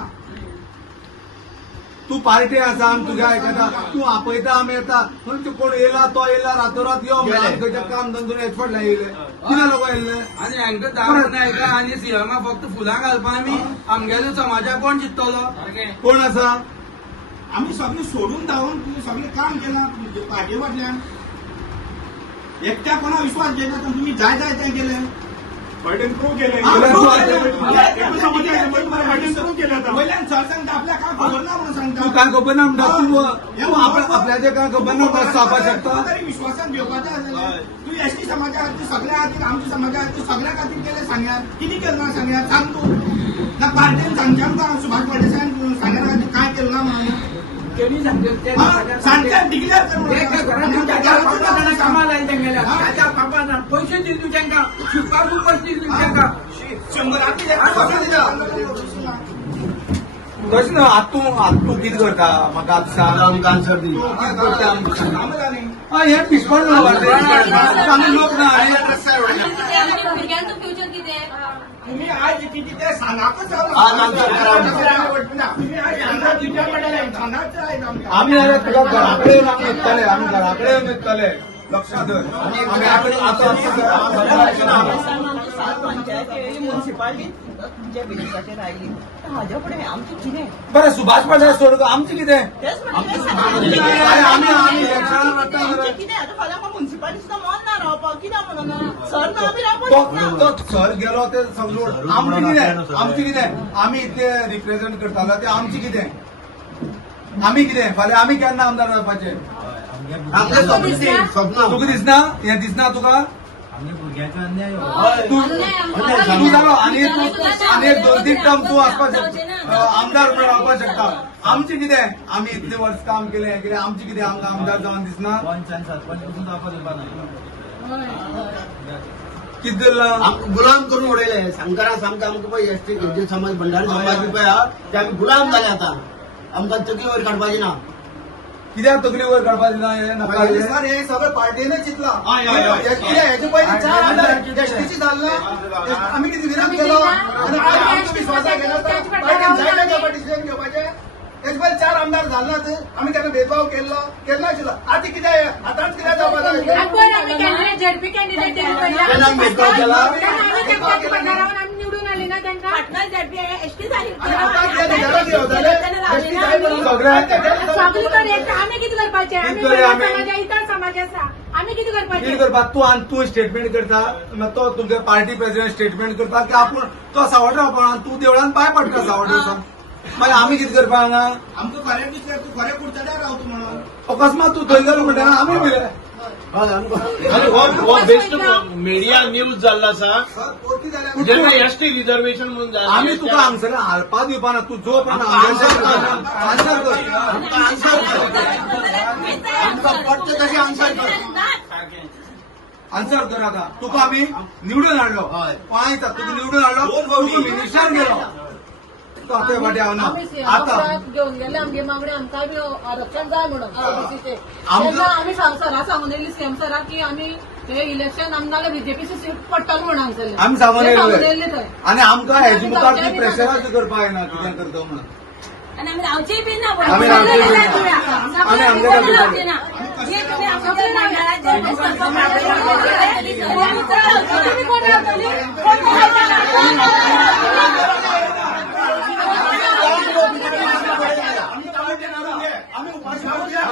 तूं पार्टी आसा आमी तुगे आयकता तूं आपयता आमी येता खंयचो कोण येयला तो येयला रातोरात यो खंयच्या काम धंदो एकफाटला येयले कितें लोक येयले आनी हांकां दाखोवन नायका आनी सीएमा फक्त फुलां घालपा आमी आमगेल्या समाजाक कोण जितलो कोण आसा आम्ही सगळे सोडून धावून सगळे काम केला पार्टी फाटल्यान एकट्या कोणा विश्वास घेता तुम्ही जाय जाय तें केलें बर्डन प्रूव्ह केले वयल्यान सर सांगता आपल्या काय खबर ना म्हणून सांगता तूं काय खबर ना म्हणटा तूं आपल्याचें काय खबर ना म्हणटा जावपाक शकता तरी विश्वासान घेवपाचें आसलें तूं एसटी समाजा खातीर सगळ्या खातीर आमच्या समाजा खातीर सगळ्या खातीर केलें सांग्यात कितें केलें ना सांग्यात सांग तूं ना पार्टीन सांगचें आमकां सुभाष फळदेसायान सांगल्या खातीर काय केलें ना म्हणून सांगता डिक्लेअर कर कामां लायन तेंगेल्या पयशे दिले तूं तांकां शिकपाक पयशे दिले तांकां 100 तशें न्हू आतां तूं कितें करता म्हाका आतां सांग आमकां आन्सर दी हे पिशपण आमी लोक ना भुरग्यांचो फ्युचर कितें तुम्ही आज किती ते सांगाकच आमी जाल्यार तुका घराकडे येवन आमी येतले आमी घराकडे येवन येतले लक्षात धर आमी आतां म्युन्सिपालिटी जे बिल्डिंगाचेर आयली हाज्या फुडें आमचें कितें बरें सुभाष पाटील सोड आमचें कितें तेच आमी इलेक्शनाक वता आमचें कितें आतां फाल्यां म्हाका म्युन्सिपालिटी सुद्दां मन ना रावपाक कित्याक म्हणून सर ना आमी रावपाक तो सर गेलो ते समजून आमचें कितें आमी इतले रिप्रेझेंट करतालो ते आमचें कितें आमी कितें फाल्यां आमी केन्ना आमदार जावपाचे तुका दिसना हें दिसना तुका तूं जालो आनी एक 2-3 टर्म तूं आसपाक आमदार म्हणून रावपाक शकता आमचें कितें आमी इतले वर्स काम केलें हें कितें आमचें कितें आमकां आमदार जावन दिसना कितें जालां गुलाम करून उडयले सांगताना सामकें आमकां पळय एसटी खंयचे समाज भंडारी समाज बी पळय आहा ते आमी गुलाम जाले आतां आमकां तकली वयर काडपाची ना कित्याक तकली वयर काडपाक दिना हे नाका हे? सर हे सगळं पार्टीने चितला हय, हय, हय. याचे पहिले 4 आमदार एसटीची झालं आम्ही किती विरोध केलो आणि आज आमच्या विश्वासात गेला तर पार्टीन जायला का डिसिजन घेवपाचे त्याचे पहिले 4 आमदार झालाच आम्ही त्यांना भेदभाव केला नाशिल्लो आता किती आताच किती जावपाक आम्ही कॅन्डिडेट झेडपी कॅन्डिडेट केला भेदभाव केला आम्ही निवडून आले ना त्यांना एसटी झाली सगळीकडे एक आम्ही किती करपाचे आम्ही समाज इतर समाज आसा आम्ही किती करपाचे कितें करपाक तूं स्टेटमेंट करता मागीर तो तुमचे पार्टी प्रेसिडेंट स्टेटमेंट करता की आपूण तो सावड्डे रावपा तूं देवळान पांय पडटा सावड्डे वचून मागीर आमी कितें करपा हांगा आमकां खरें दिसलें तूं खरें कुडचड्यार रावता म्हणून अकस्मात तूं थंय गेलो म्हणटा आमी भिले हो बेस्ट मिडिया न्यूज जाल्लो आसा जेन्ना एसटी रिजर्वेशन म्हणून जालें, आमी तुका हांगसर हालपा दिवपा ना तूं जो पण आन्सर कर आमकां पडटा तशें आन्सर कर. आन्सर कर आतां तुका आमी निवडून हाडलो हय. पळयता तुका निवडून हाडलो दोन फावटी. तुका मिनिस्टर गेलो तो आतां फाटी हांव ना आतां घेऊन गेले आमगे मागणे आमकां बी आरक्षण जाय म्हणून ओबीसीचे आमकां- तेन्ना आमी सराक सांगून येयली सीएम सराक की आमी हे इलेक्शन आमदार बीजेपीची सीट पडटली म्हणून हांगसरले आमी सांगून येयले येयले थंय आनी आमकां हेजे मुखार ती प्रेशराच करपा येना कितें करता म्हणून आणि आम्ही रावचे बी ना आम्ही रावचे बी ना. आम्ही आमच्या आम्ही जागेवर रावचे ना जे तुम्ही आमच्या मंडळाचे तुम्ही कोण रावतली? कोण आम्ही उपाशी राहूया.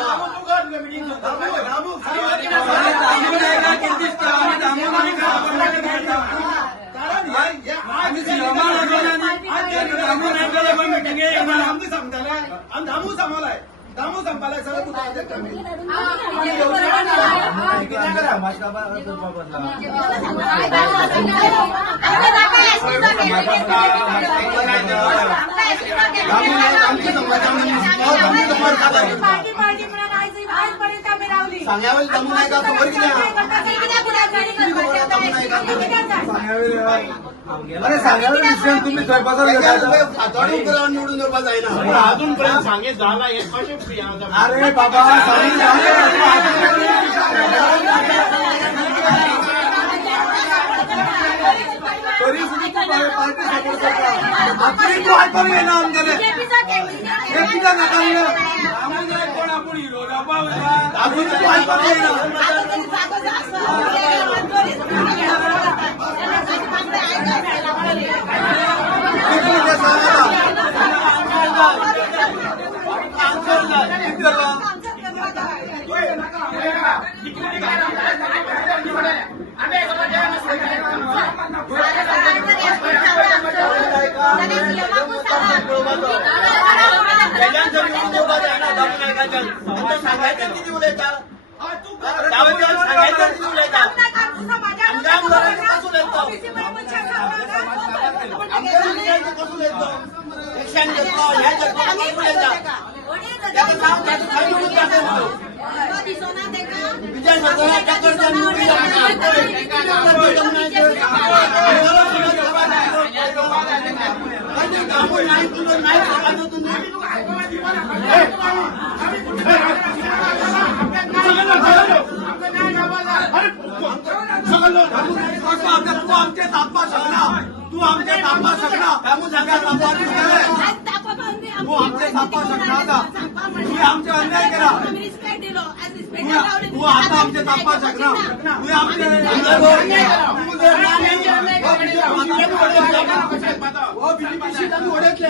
दामू सांभाळाय दामू संपालाय सगळं तू पार्टी पार्टी म्हणून आजपर्यंत आम्ही रावली सांग्यावयली दमू नाही का खबर कितें अरे सांगायला डिसिजन तुम्ही थंय बदल घेता फातोडी करून निवडून येवपाक जायना. अजूनपर्यंत सांगे झाला हे कशें फ्री आसा अरे बाबा तरी सुद्धा तू पार्टी सपोर्ट करता आतां तू आयकोन येना आमगेले हे कित्याक नाका कोण आपूण हिरो जावपाक आजून तू आयकोन येना कितें ते सांगायचं किती उलयता एक्शन घेतलो हे घेतलो विजय सरकार टक्कर तू आमचे तापा शकना तू आमचे तापा शकना तू आमचे तापा शकना आता तुम्ही आमचे अन्याय केला तू आता आमचे तापा शकना तुम्ही आमचे उडयतले